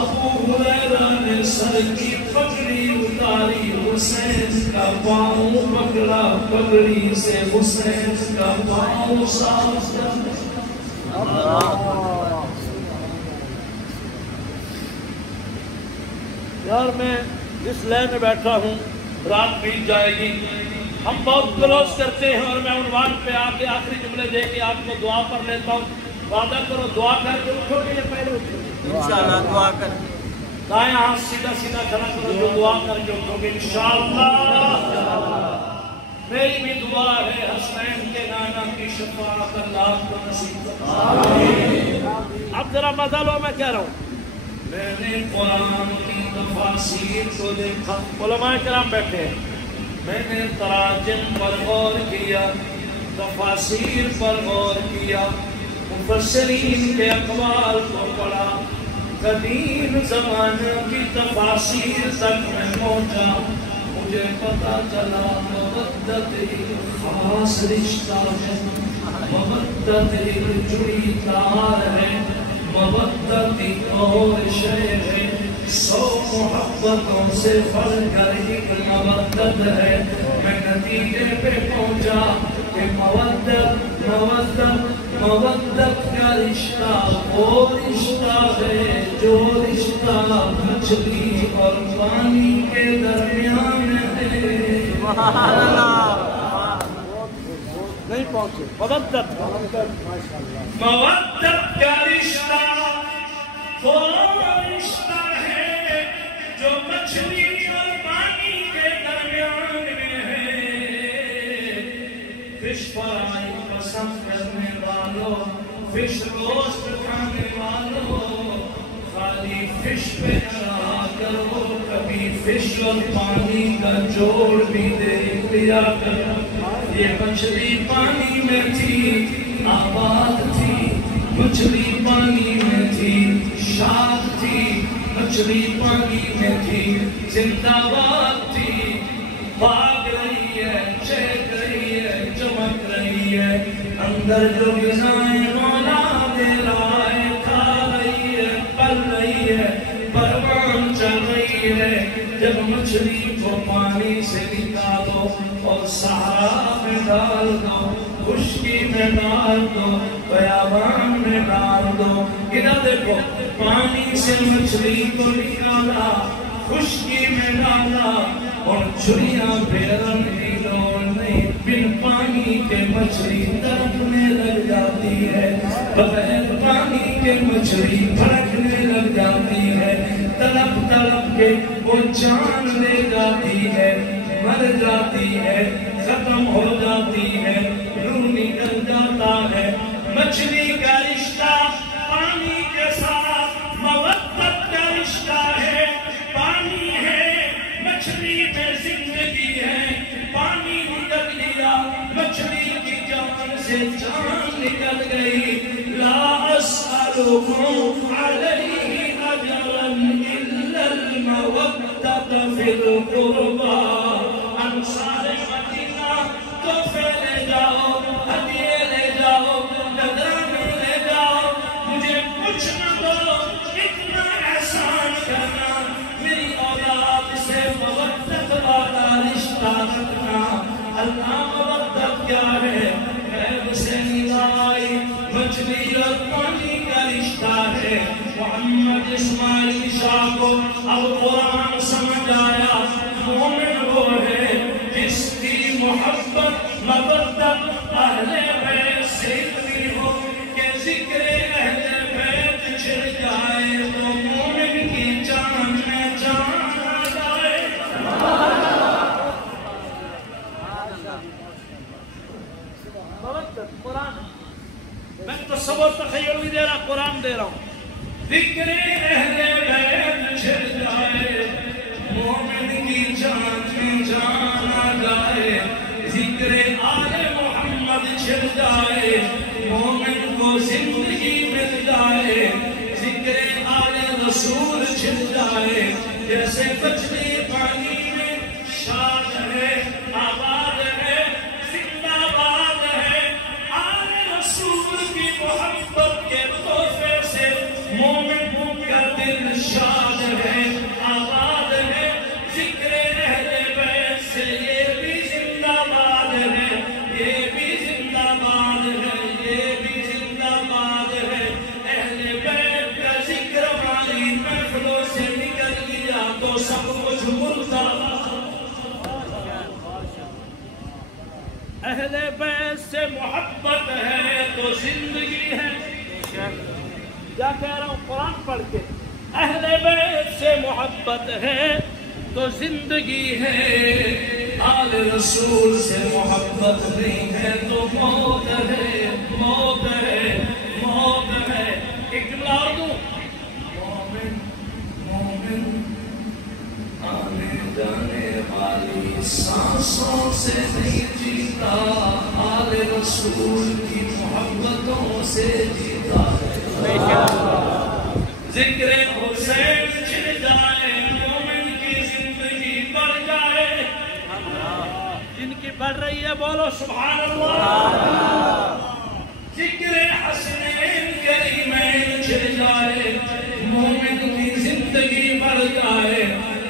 ابو ہریرہ نے سر کی پگڑی اتاری, حسین کا پاؤں پکڑا, پگڑی سے حسین کا پاؤں صاف کر. یار میں جس لے میں بیٹھا ہوں رات بیت جائے گی, ہم بہت کلوز کرتے ہیں اور میں عنوان پہ آ کے آخری جملے دے کے آپ کو دعا پر لیتا ہوں. وعدہ کرو دعا کر کے اٹھو گے یا پہلے اٹھو گے؟ انشاءاللہ دعا کر. دائیں ہاتھ سیدھا سیدھا کھڑا کرو, جو دعا کر کے اٹھو گے انشاءاللہ. میری بھی دعا ہے حسین کے نانا کی شفاعت اللہ کو نصیب کرے. اب ذرا مزہ لو, میں کہہ رہا ہوں. میں نے قرآن کی تفاسیر کو دیکھا, علماء کرام بیٹھے ہیں, میں نے تراجم پر غور کیا, تفاسیر پر غور کیا, مفسرین کے اقوال کو پڑھا, قدیم زمانے کی تفاسیر تک میں پہنچا. مجھے پتا چلا مودت ایک خاص رشتہ ہے, مودت ایک جڑی تار ہے, مودت ایک اور شے ہے. 100 محبتوں سے بڑھ کر ایک مودت ہے. میں نتیجے پہ پہنچا کہ مودت کا رشتہ وہ رشتہ ہے جو رشتہ مچھلی اور پانی کے درمیان ہے. سبحان اللہ. نہیں پہنچے. مودت کا رشتہ وہ رشتہ ہے جو مچھلی اور پانی کے درمیان میں ہے. فش فرائی پسند کرنے والوں, فش روسٹ کھانے والوں, خالی فش پہ رہا کرو, کبھی فش اور پانی کا جوڑ بھی دیکھ لیا کرو. یہ مچھلی پانی میں تھی, آباد تھی, مچھلی پانی میں تھی, شاد تھی, مچھلی پانی میں تھی, زندہ باد تھی, بھاگ رہی ہے, چہک رہی ہے, چمک رہی ہے. اندر جو غذائیں مولا دے رہا ہے, کھا رہی ہے, پل رہی ہے, پروان چل رہی ہے. جب مچھلی کو پانی سے نکالو اور صحرا میں ڈال دو, خشکی میں ڈال دو, بیابان میں ڈال دو. ادھر دیکھو, پانی سے مچھلی کو نکالا, خشکی میں ڈالا, اور چھریاں پھیرن کی لوڑ نہیں. بن پانی کے مچھلی تڑپنے لگ جاتی ہے, بغیر پانی کے مچھلی پھڑکنے لگ جاتی ہے. تڑپ تڑپ کے وہ جان لے جاتی ہے, مر جاتی ہے, ختم ہو جاتی ہے, روح نکل جاتا ہے. مچھلی کا رشتہ پانی کے ساتھ مودت کا رشتہ ہے. پانی ہے, مچھلی میں زندگی ہے. پانی نکل گیا, مچھلی کی جان سے جان نکل گئی. لا اسألكم علیہ اجرا الا المودۃ فی القربى. انصار محمد اسماعیل شاہ کو اب قرآن سمجھ آیا مومن وہ ہے جس کی محبت مودت اہل بیت سے اتنی ہو کہ ذکر اہل بیت چھڑ جائے تو مومن کی جان میں جان آ جائے. قرآن میں تصور تخیل نہیں دے رہا، قرآن دے رہا ہوں. ذکر اہل بیت چھڑ جائے مومن کی جان میں جان آ جائے. ذکر آل محمد چھڑ جائے مومن کو زندگی مل جائے. ذکر آل رسول چھڑ جائے جیسے مچھلی پانی میں شاد ہے آباد ہے زندہ باد ہے. آل رسول کی محبت کے تحفے سے مومن کا دل شاد ہے آباد ہے. ذکر اہل بیت سے یہ بھی زندہ باد ہے، یہ بھی زندہ باد ہے، یہ بھی زندہ باد ہے. اہل بیت کا ذکر ہماری محفلوں سے نکل گیا تو سب کچھ مردہ. اہل بیت سے محبت ہے تو زندگی ہے. کیا کہہ رہا ہوں قرآن پڑھ کے؟ اہل بیت سے محبت ہے تو زندگی ہے. آل رسول سے محبت نہیں ہے تو موت ہے، موت ہے، موت ہے. ایک جملہ اور دوں. مومن مومن آنے جانے والی سانسوں سے نہیں جیتا، آل رسول کی محبتوں سے جیتا ہے. ذکر حسین چھڑ جائے مومن کی زندگی بڑھ جائے. جن کی بڑھ رہی ہے بولو سبحان اللہ. ذکر حسنین کریمین چھڑ جائے مومن کی زندگی بڑھ جائے.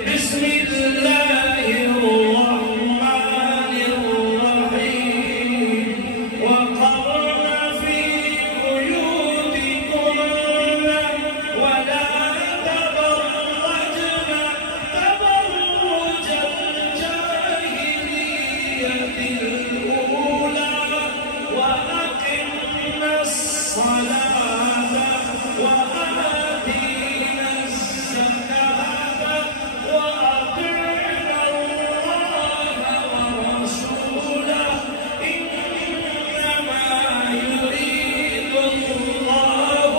بسم اللہ الرحمن الرحیم وقرن فی بیوتکن ولا تبرجن تبرج الجاہلیۃ الأولى وأقمن الصلاة وآتين الزكاة وأطعن الله ورسوله إنما يريد الله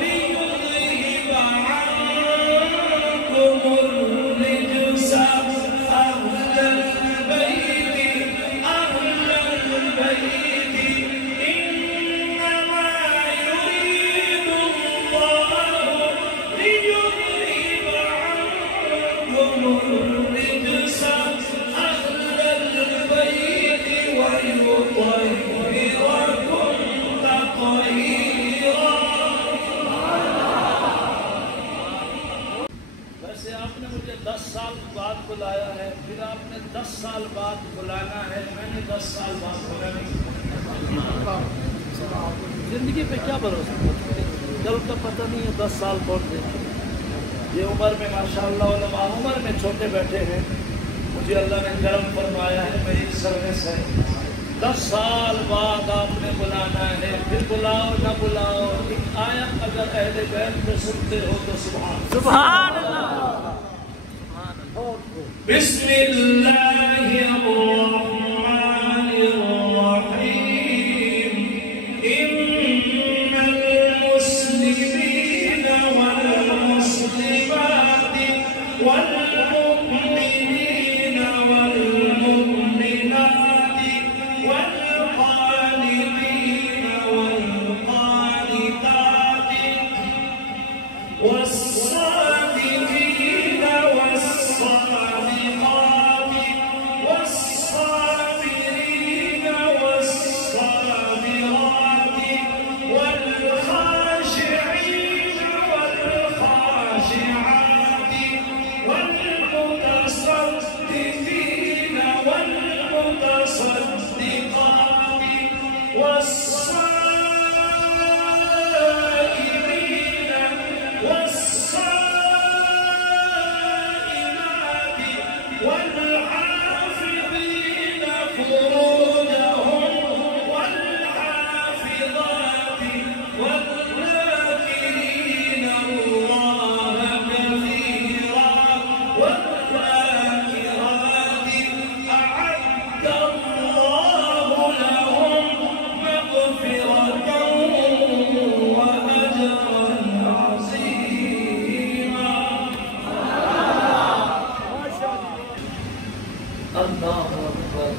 ليذهب عنكم الرجس أهل البيت أهل البيت. إنما يريد الله ليذهب عنكم الرجس أهل البيت ويطهركم تطهيرا. ویسے آپ نے مجھے 10 سال بعد بلایا ہے، پھر آپ نے 10 سال بعد بلانا ہے. میں نے 10 سال بعد بلانا ہے. زندگی پہ کیا بھروسہ؟ کل کا پتہ نہیں ہے 10 سال کون دے. یہ عمر میں ماشاءاللہ علماء عمر میں چھوٹے بیٹھے ہیں. مجھے اللہ نے کرم فرمایا ہے، میری سروس ہے. 10 سال بعد آپ نے بلانا ہے، پھر بلاؤ نہ بلاؤ. ایک آیت اگر اہل بیت میں سنتے ہو تو سبحان اللہ. بسم اللہ الرحمن الرحیم. ان المسلمین والمسلمات والمؤمنین والمؤمنات والقانتین والقانتات والصادقين والصادقات والصابرين والصابرات والخاشعين والخاشعات والمتصدقين والمتصدقات والصائمين اللہ اکبر.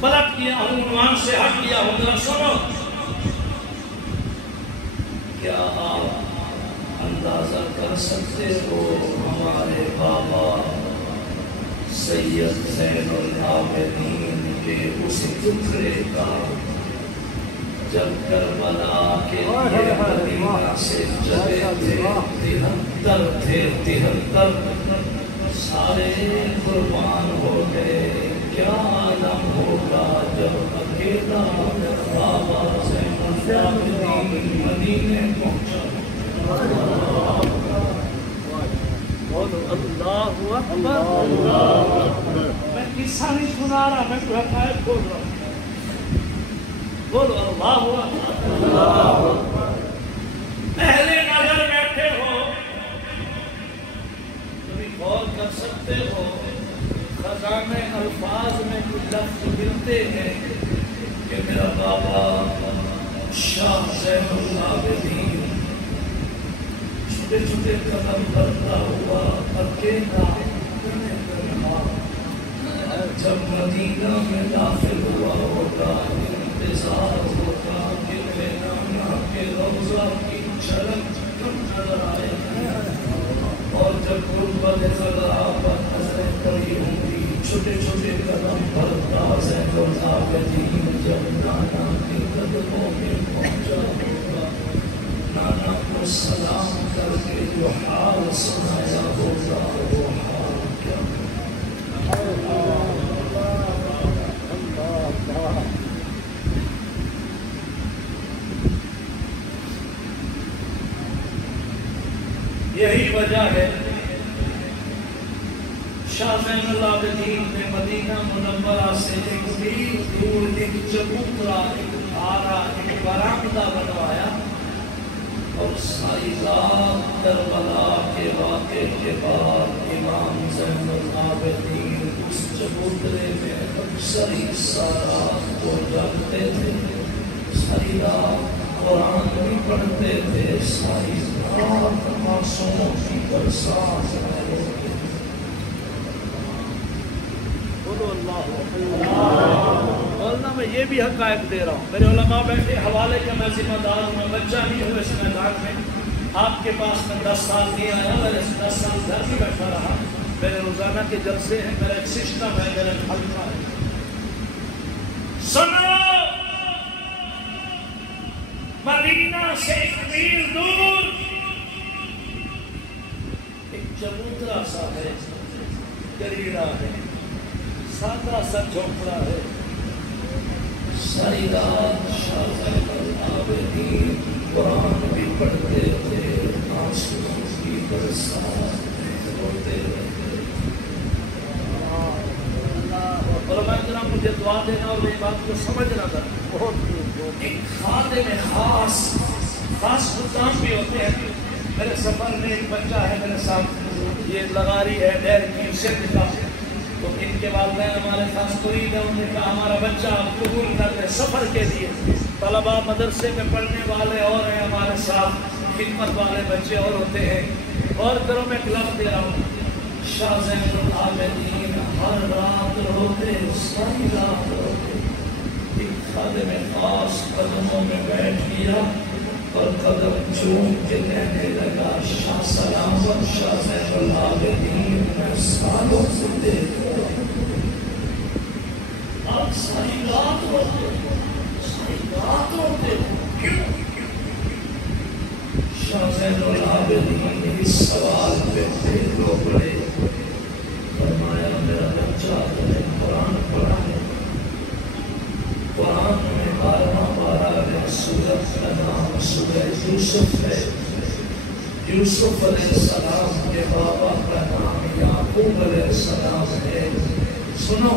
پلٹ گیا ہوں، عنوان سے ہٹ گیا ہوں. ذرا سنو، کیا آپ اندازہ کر سکتے ہو ہمارے بابا سید زین العابدین کے اس ٹکڑے کا جب کربلا کے لیے مدینہ سے چلے تھے 73 سارے قربان ہو گئے. کیا عالم ہوگا جب اکیلا بابا زین العابدین مدینے پہنچا. اللہ اکبر. میں قصہ نہیں سنا رہا، میں کوئی حقائق بول رہا ہوں. بولو اللہ اکبر. اہل نظر بیٹھے ہو، کبھی غور کر سکتے ہو خزانے الفاظ میں کچھ لفظ ملتے ہیں کہ میرا بابا شاہ زین العابدین چھوٹے چھوٹے قدم بڑھتا ہوا اکیلا جب مدینہ میں داخل ہوا ہوگا. انتظار ہوگا کہ نانا کے روضہ کی جھلک نظر آئے، اور جب غربت خدا پر نظریں پڑی ہوں گی چھوٹے چھوٹے قدم بڑھتا زین العابدین جب نانا کے قدموں میں پہنچا ہوگا، نانا کو سلام کر کے جو حال سنایا ہوگا وہ حال کیا یہی وجہ ہے شاہ زین العابدین نے مدینہ منورہ سے ایک دیر دور ایک چبوترا، ایک آرا، ایک برآمدہ بنوایا، اور ساری رات کربلا کے واقعے کے بعد امام زین العابدین اس چبوترے میں اکثر رات کو جاگتے تھے، ساری رات قرآن بھی پڑھتے تھے، ساری رات معصوموں کی برسات میں ہوتے تھے. بولو اللہ. بولنا میں یہ بھی حقائق دے رہا ہوں. میرے علماء بیٹھے حوالے کا میں ذمہ دار ہوں. میں بچہ نہیں ہوں اس میدان میں. آپ کے پاس میں 10 سال نہیں آیا، میں 10 سال گھر بھی بیٹھا رہا. میرے روزانہ کے جلسے ہیں، میرا ایک سسٹم ہے، میرا ایک حلقہ ہے. سنو، مدینہ سے ایک میل دور ایک چبوترا سا ہے، گریڑا ہے، سادہ سا جھونپڑا ہے. ساری رات شاہ زین العابدین قرآن بھی پڑھتے تھے، آنسوؤں کی برسات میں روتے رہتے. اور میں ذرا مجھے دعا دینا اور میری بات کو سمجھنا تھا. ایک خادم خاص خدام بھی ہوتے ہیں. میرے سفر میں ایک بچہ ہے میرے ساتھ، یہ لغاری ہے ڈیر کی سندھ کا. تو ان کے والدین ہمارے خاص قریب ہیں. انہوں نے کہا ہمارا بچہ آپ قبول کر لیں سفر کے لیے. طلباء مدرسے میں پڑھنے والے اور ہیں ہمارے ساتھ، خدمت والے بچے اور ہوتے ہیں. اور کرو میں ایک لفظ دے رہا ہوں، شاہ زین العابدین ہر رات روتے، ساری رات روتے. ایک خادم خاص قدموں میں بیٹھ گیا اور قدم چوم کے کہنے لگا، شاہ سلامت شاہ زین العابدین میں سالوں سے دیکھ رہا ہوں، آپ ساری رات روتے، ساری رات روتے. کیوں؟ شاہ زین العابدین اس سوال پہ پھر رو پڑے. فرمایا میرا بچہ تمہیں قرآن پڑھا ہے، قرآن میں 12 سورت کا نام سورہ یوسف ہے. یوسف علیہ السلام کے بابا کا نام یعقوب علیہ السلام ہے. سنو،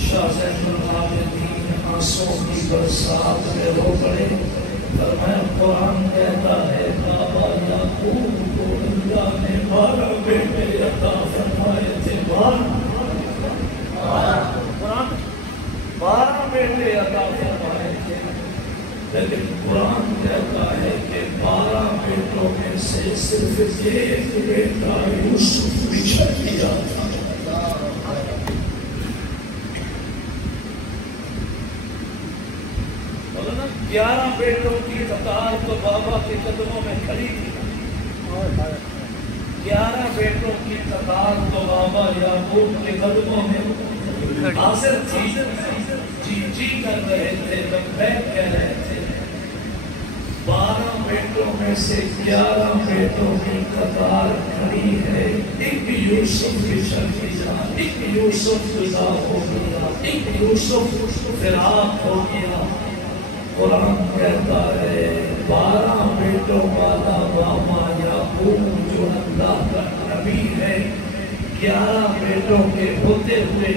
شاہ زین العابدین آنسوں کی برسات میں رو پڑے. فرمایا قرآن کہتا ہے بابا یعقوب کو اللہ نے 12 بیٹے عطا فرمائے تھے. 12 بیٹے عطا فرمائے تھے، لیکن قرآن کہتا ہے کہ 12 بیٹوں میں سے صرف ایک بیٹا یوسف بچھڑ گیا تھا. 11 بیٹوں کی قطار تو بابا کے قدموں میں کھڑی تھی 11 بیٹوں کی قطار تو بابا یعقوب کے قدموں میں حاضر تھی جی جی کر رہے تھے لبیک کہہ رہے تھے 12 بیٹوں میں سے 11 بیٹوں کی قطار کھڑی ہے ایک یوسف کی شرفی جان ایک یوسف فضا ہو گیا ایک یوسف فراق ہو گیا قرآن کہتا ہے 12 بیٹوں والا بابا یعقوب جو اللہ کا نبی ہے 11 بیٹوں کے ہوتے ہوئے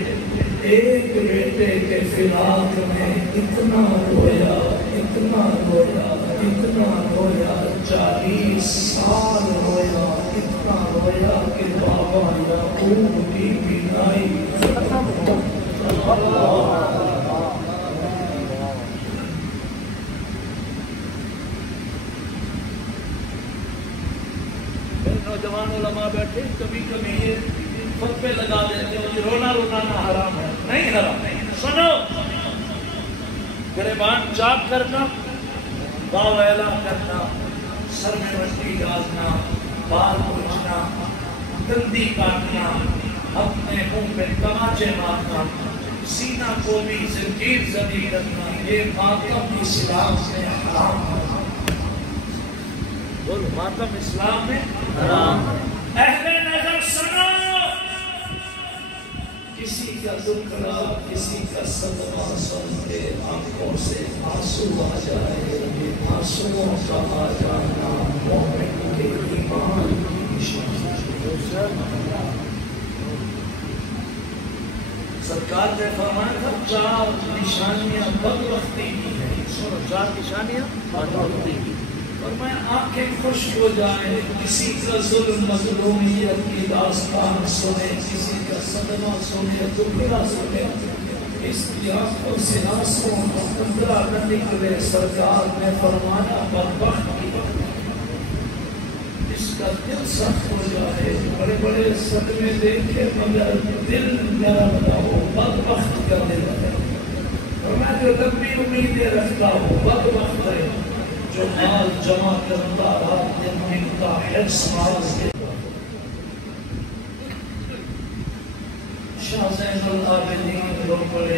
ایک بیٹے کے فراق میں اتنا رویا اتنا رویا اتنا رویا 40 سال رویا اتنا رویا کہ بابا یعقوب کی بینائی نوجوان علماء بیٹھے کبھی کبھی یہ خطبے لگا دیتے ہیں یہ رونا رونا حرام ہے نہیں حرام سنو گریبان چاک کرنا باویلا کرنا سر میں مٹی ڈالنا بال پوچھنا دندی کاٹنا اپنے منہ پہ تماچے مارنا سینہ کو بھی زنجیر زدی کرنا یہ ماتم اسلام میں حرام ہے بولو ماتم اسلام میں حرام اہل نظر سنو کسی کا ذکرہ کسی کا صدقہ سن کے آنکھوں سے آنسو آ جائے یہ آنسوؤں کا آ جانا مومن کے ایمان کی نشانی سرکار نے فرمایا تھا 4 نشانیاں بدبختی کی ہیں سنو 4 نشانیاں بدبختی کی اور میں آنکھیں خوش ہو جائیں کسی کا ظلم مظلومیت کی داستان سنے کسی کا صدمہ سنے دکھڑا سنے اس کی آنکھوں سے آنسوں قطرہ نہ نکلے سرکار نے فرمایا بدبخت کی اس کا دل سخت ہو جائے بڑے بڑے صدمے دیکھے مگر دل نرم نہ ہو بدبخت کا دل ہے اور میں جو لمبی امیدیں رکھتا ہوں بدبخت ہے جو مال جمع کرتا رات دن ملتا حرص مال سے شاہ زین العابدین لوگ بڑے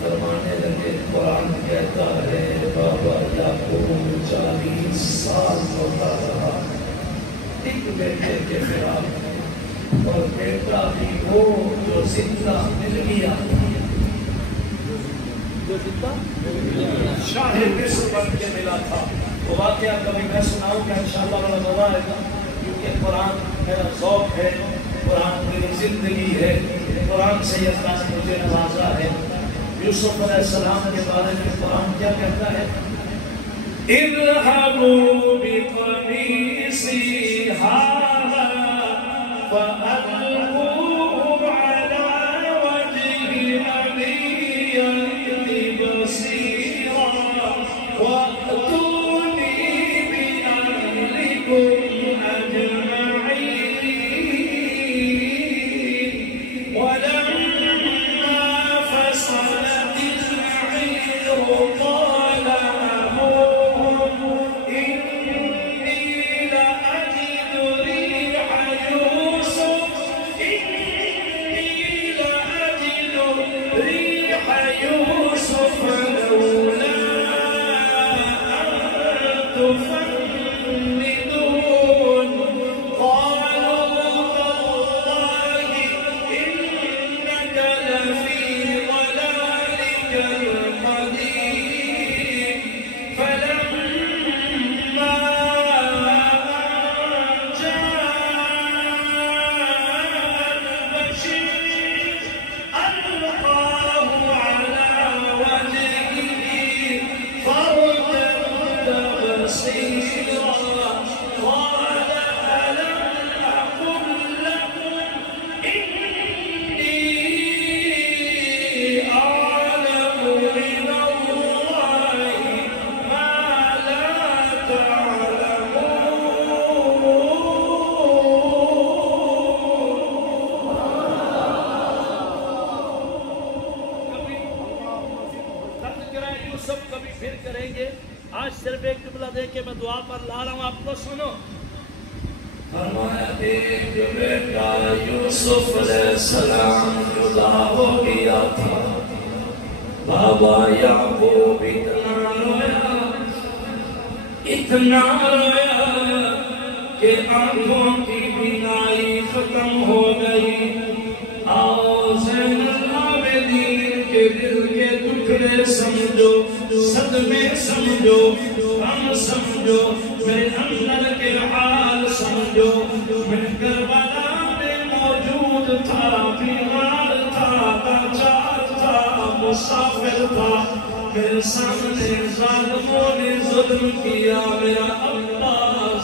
فرمانے لگے قرآن کہتا ہے بابا یعقوب 40 سال ہوتا رہا ایک بیٹے کے فراق اور بیٹا بھی وہ جو زندہ مل گیا جو زندہ شاہ مصر بن کے ملا تھا وہ واقعہ کبھی میں سناؤں گا انشاءاللہ بڑا مزہ آئے گا کیونکہ قرآن میرا ذوق ہے قرآن میری زندگی ہے قرآن سے اللہ نے مجھے نوازا ہے یوسف علیہ السلام کے بارے میں قرآن کیا کہتا ہے اذهبوا بقميصي هذا فألقوه على وجه أبي يأت بصيرا وأتوني بأهلكم أجمعين ولما فصلت العير قال أبوهم إني لأجد ريح يوسف لولا أن تفندون دعا پر لا رہا ہوں، آپ کو سنو۔ فرمایا ایک بیٹا یوسف علیہ السلام جدا ہو گیا تھا، بابا یعقوب اتنا رویا کہ آنکھوں کی بینائی ختم ہو گئی۔ آؤ زین العابدین کے دل کے ٹکڑے سمجھو، صدمے سمجھو، غم سمجھو، میرے اندر کے حال سمجھو۔ میں کربلا میں موجود تھا، بیمار تھا، لاچار تھا، مسافر تھا، میرے سامنے ظالموں نے ظلم کیا، میرا ابا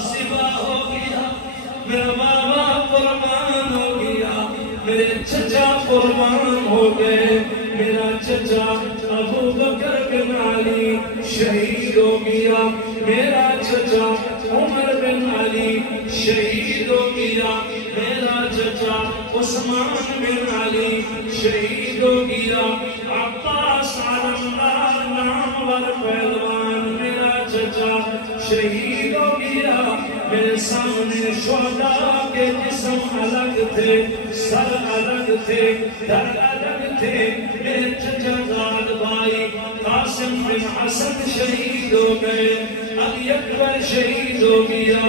ذبح ہو گیا، میرا بابا قربان ہو گیا، میرے چچا قربان ہو گئے، میرا چچا ابو بکر بن علی شہید ہو گیا، میرا چچا عمر بن علی شہید ہو گیا، میرا چچا عثمان بن علی شہید ہو گیا، عباس علمدار نامور پہلوان میرا چچا شہید ہو گیا۔ میرے سامنے شہداء کے جسم الگ تھے، سر الگ تھے، در الگ تھے۔ میرے چچا زاد بھائی قاسم بن حسن شہید ہو گئے، علی اکبر شہید ہو گیا،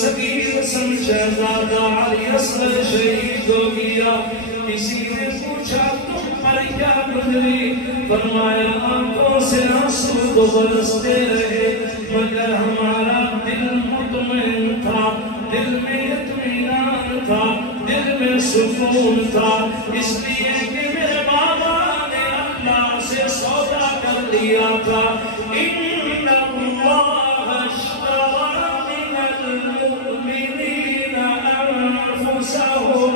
صغیر حسن شہزادہ علی اصغر شہید ہو گیا۔ کسی نے پوچھا تم پر کیا گزری؟ فرمایا آنکھوں سے آنسو تو برستے رہے، مگر ہمارا دل مطمئن تھا، دل میں اطمینان تھا، دل میں سکون تھا، اس لیے کہ میرے بابا نے اللہ سے سودا کر لیا تھا۔ ان اللہ اشتری من المؤمنین انفسهم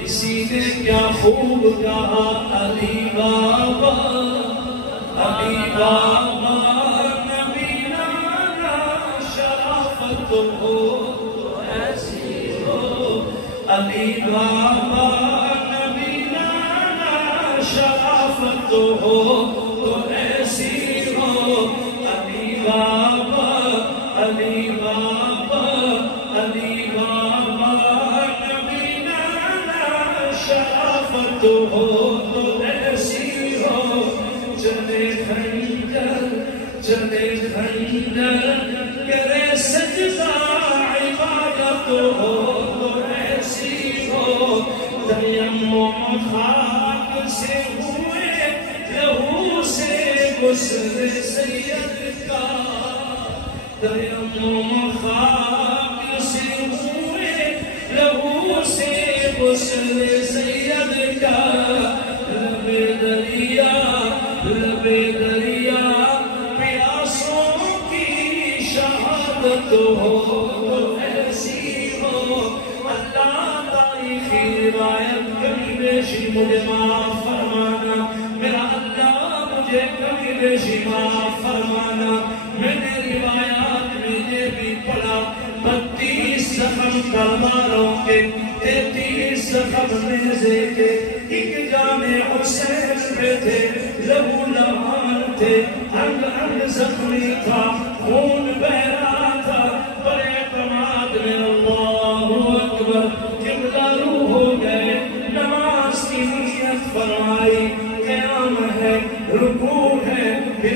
کسی نے کیا خوب کہا، علی بابا، علی بابا نبی نانا شرافت ہو ایسی ہو، علی بابا نبی نانا شرافت ہو تو ایسی ہو، علی بابا، علی بابا، علی بابا تو ہو تو ایسی ہو، چلے خنجر، چلے خنجر، کرے سجدہ عبادت ہو تو ایسی ہو، تیمم خاک سے ہوئے لہو سے غسل سید کا، تیمم خاک سے ہوئے لہو سے غسل سید کا، لب دریا، لب دریا، پیاسوں کی شہادت ہو تو ایسی ہو، اللہ تاریخی روایت کمی بیشی مجھے معاف فرمانا، میرا اللہ مجھے کمی بیشی معاف فرمانا۔ میں نے روایات میں یہ بھی پڑھا 32 زخم تلواروں کے، 33 زخم نیزے کے، ایک جانے حسین پہ تھے، لہو لہان تھے، انگ انگ زخمی تھا، خون بہ رہا تھا، بڑے اعتماد میں اللہ اکبر، قبلہ روح ہو گئے، نماز کی نیت فرمائی، قیام ہے، رکوع ہے،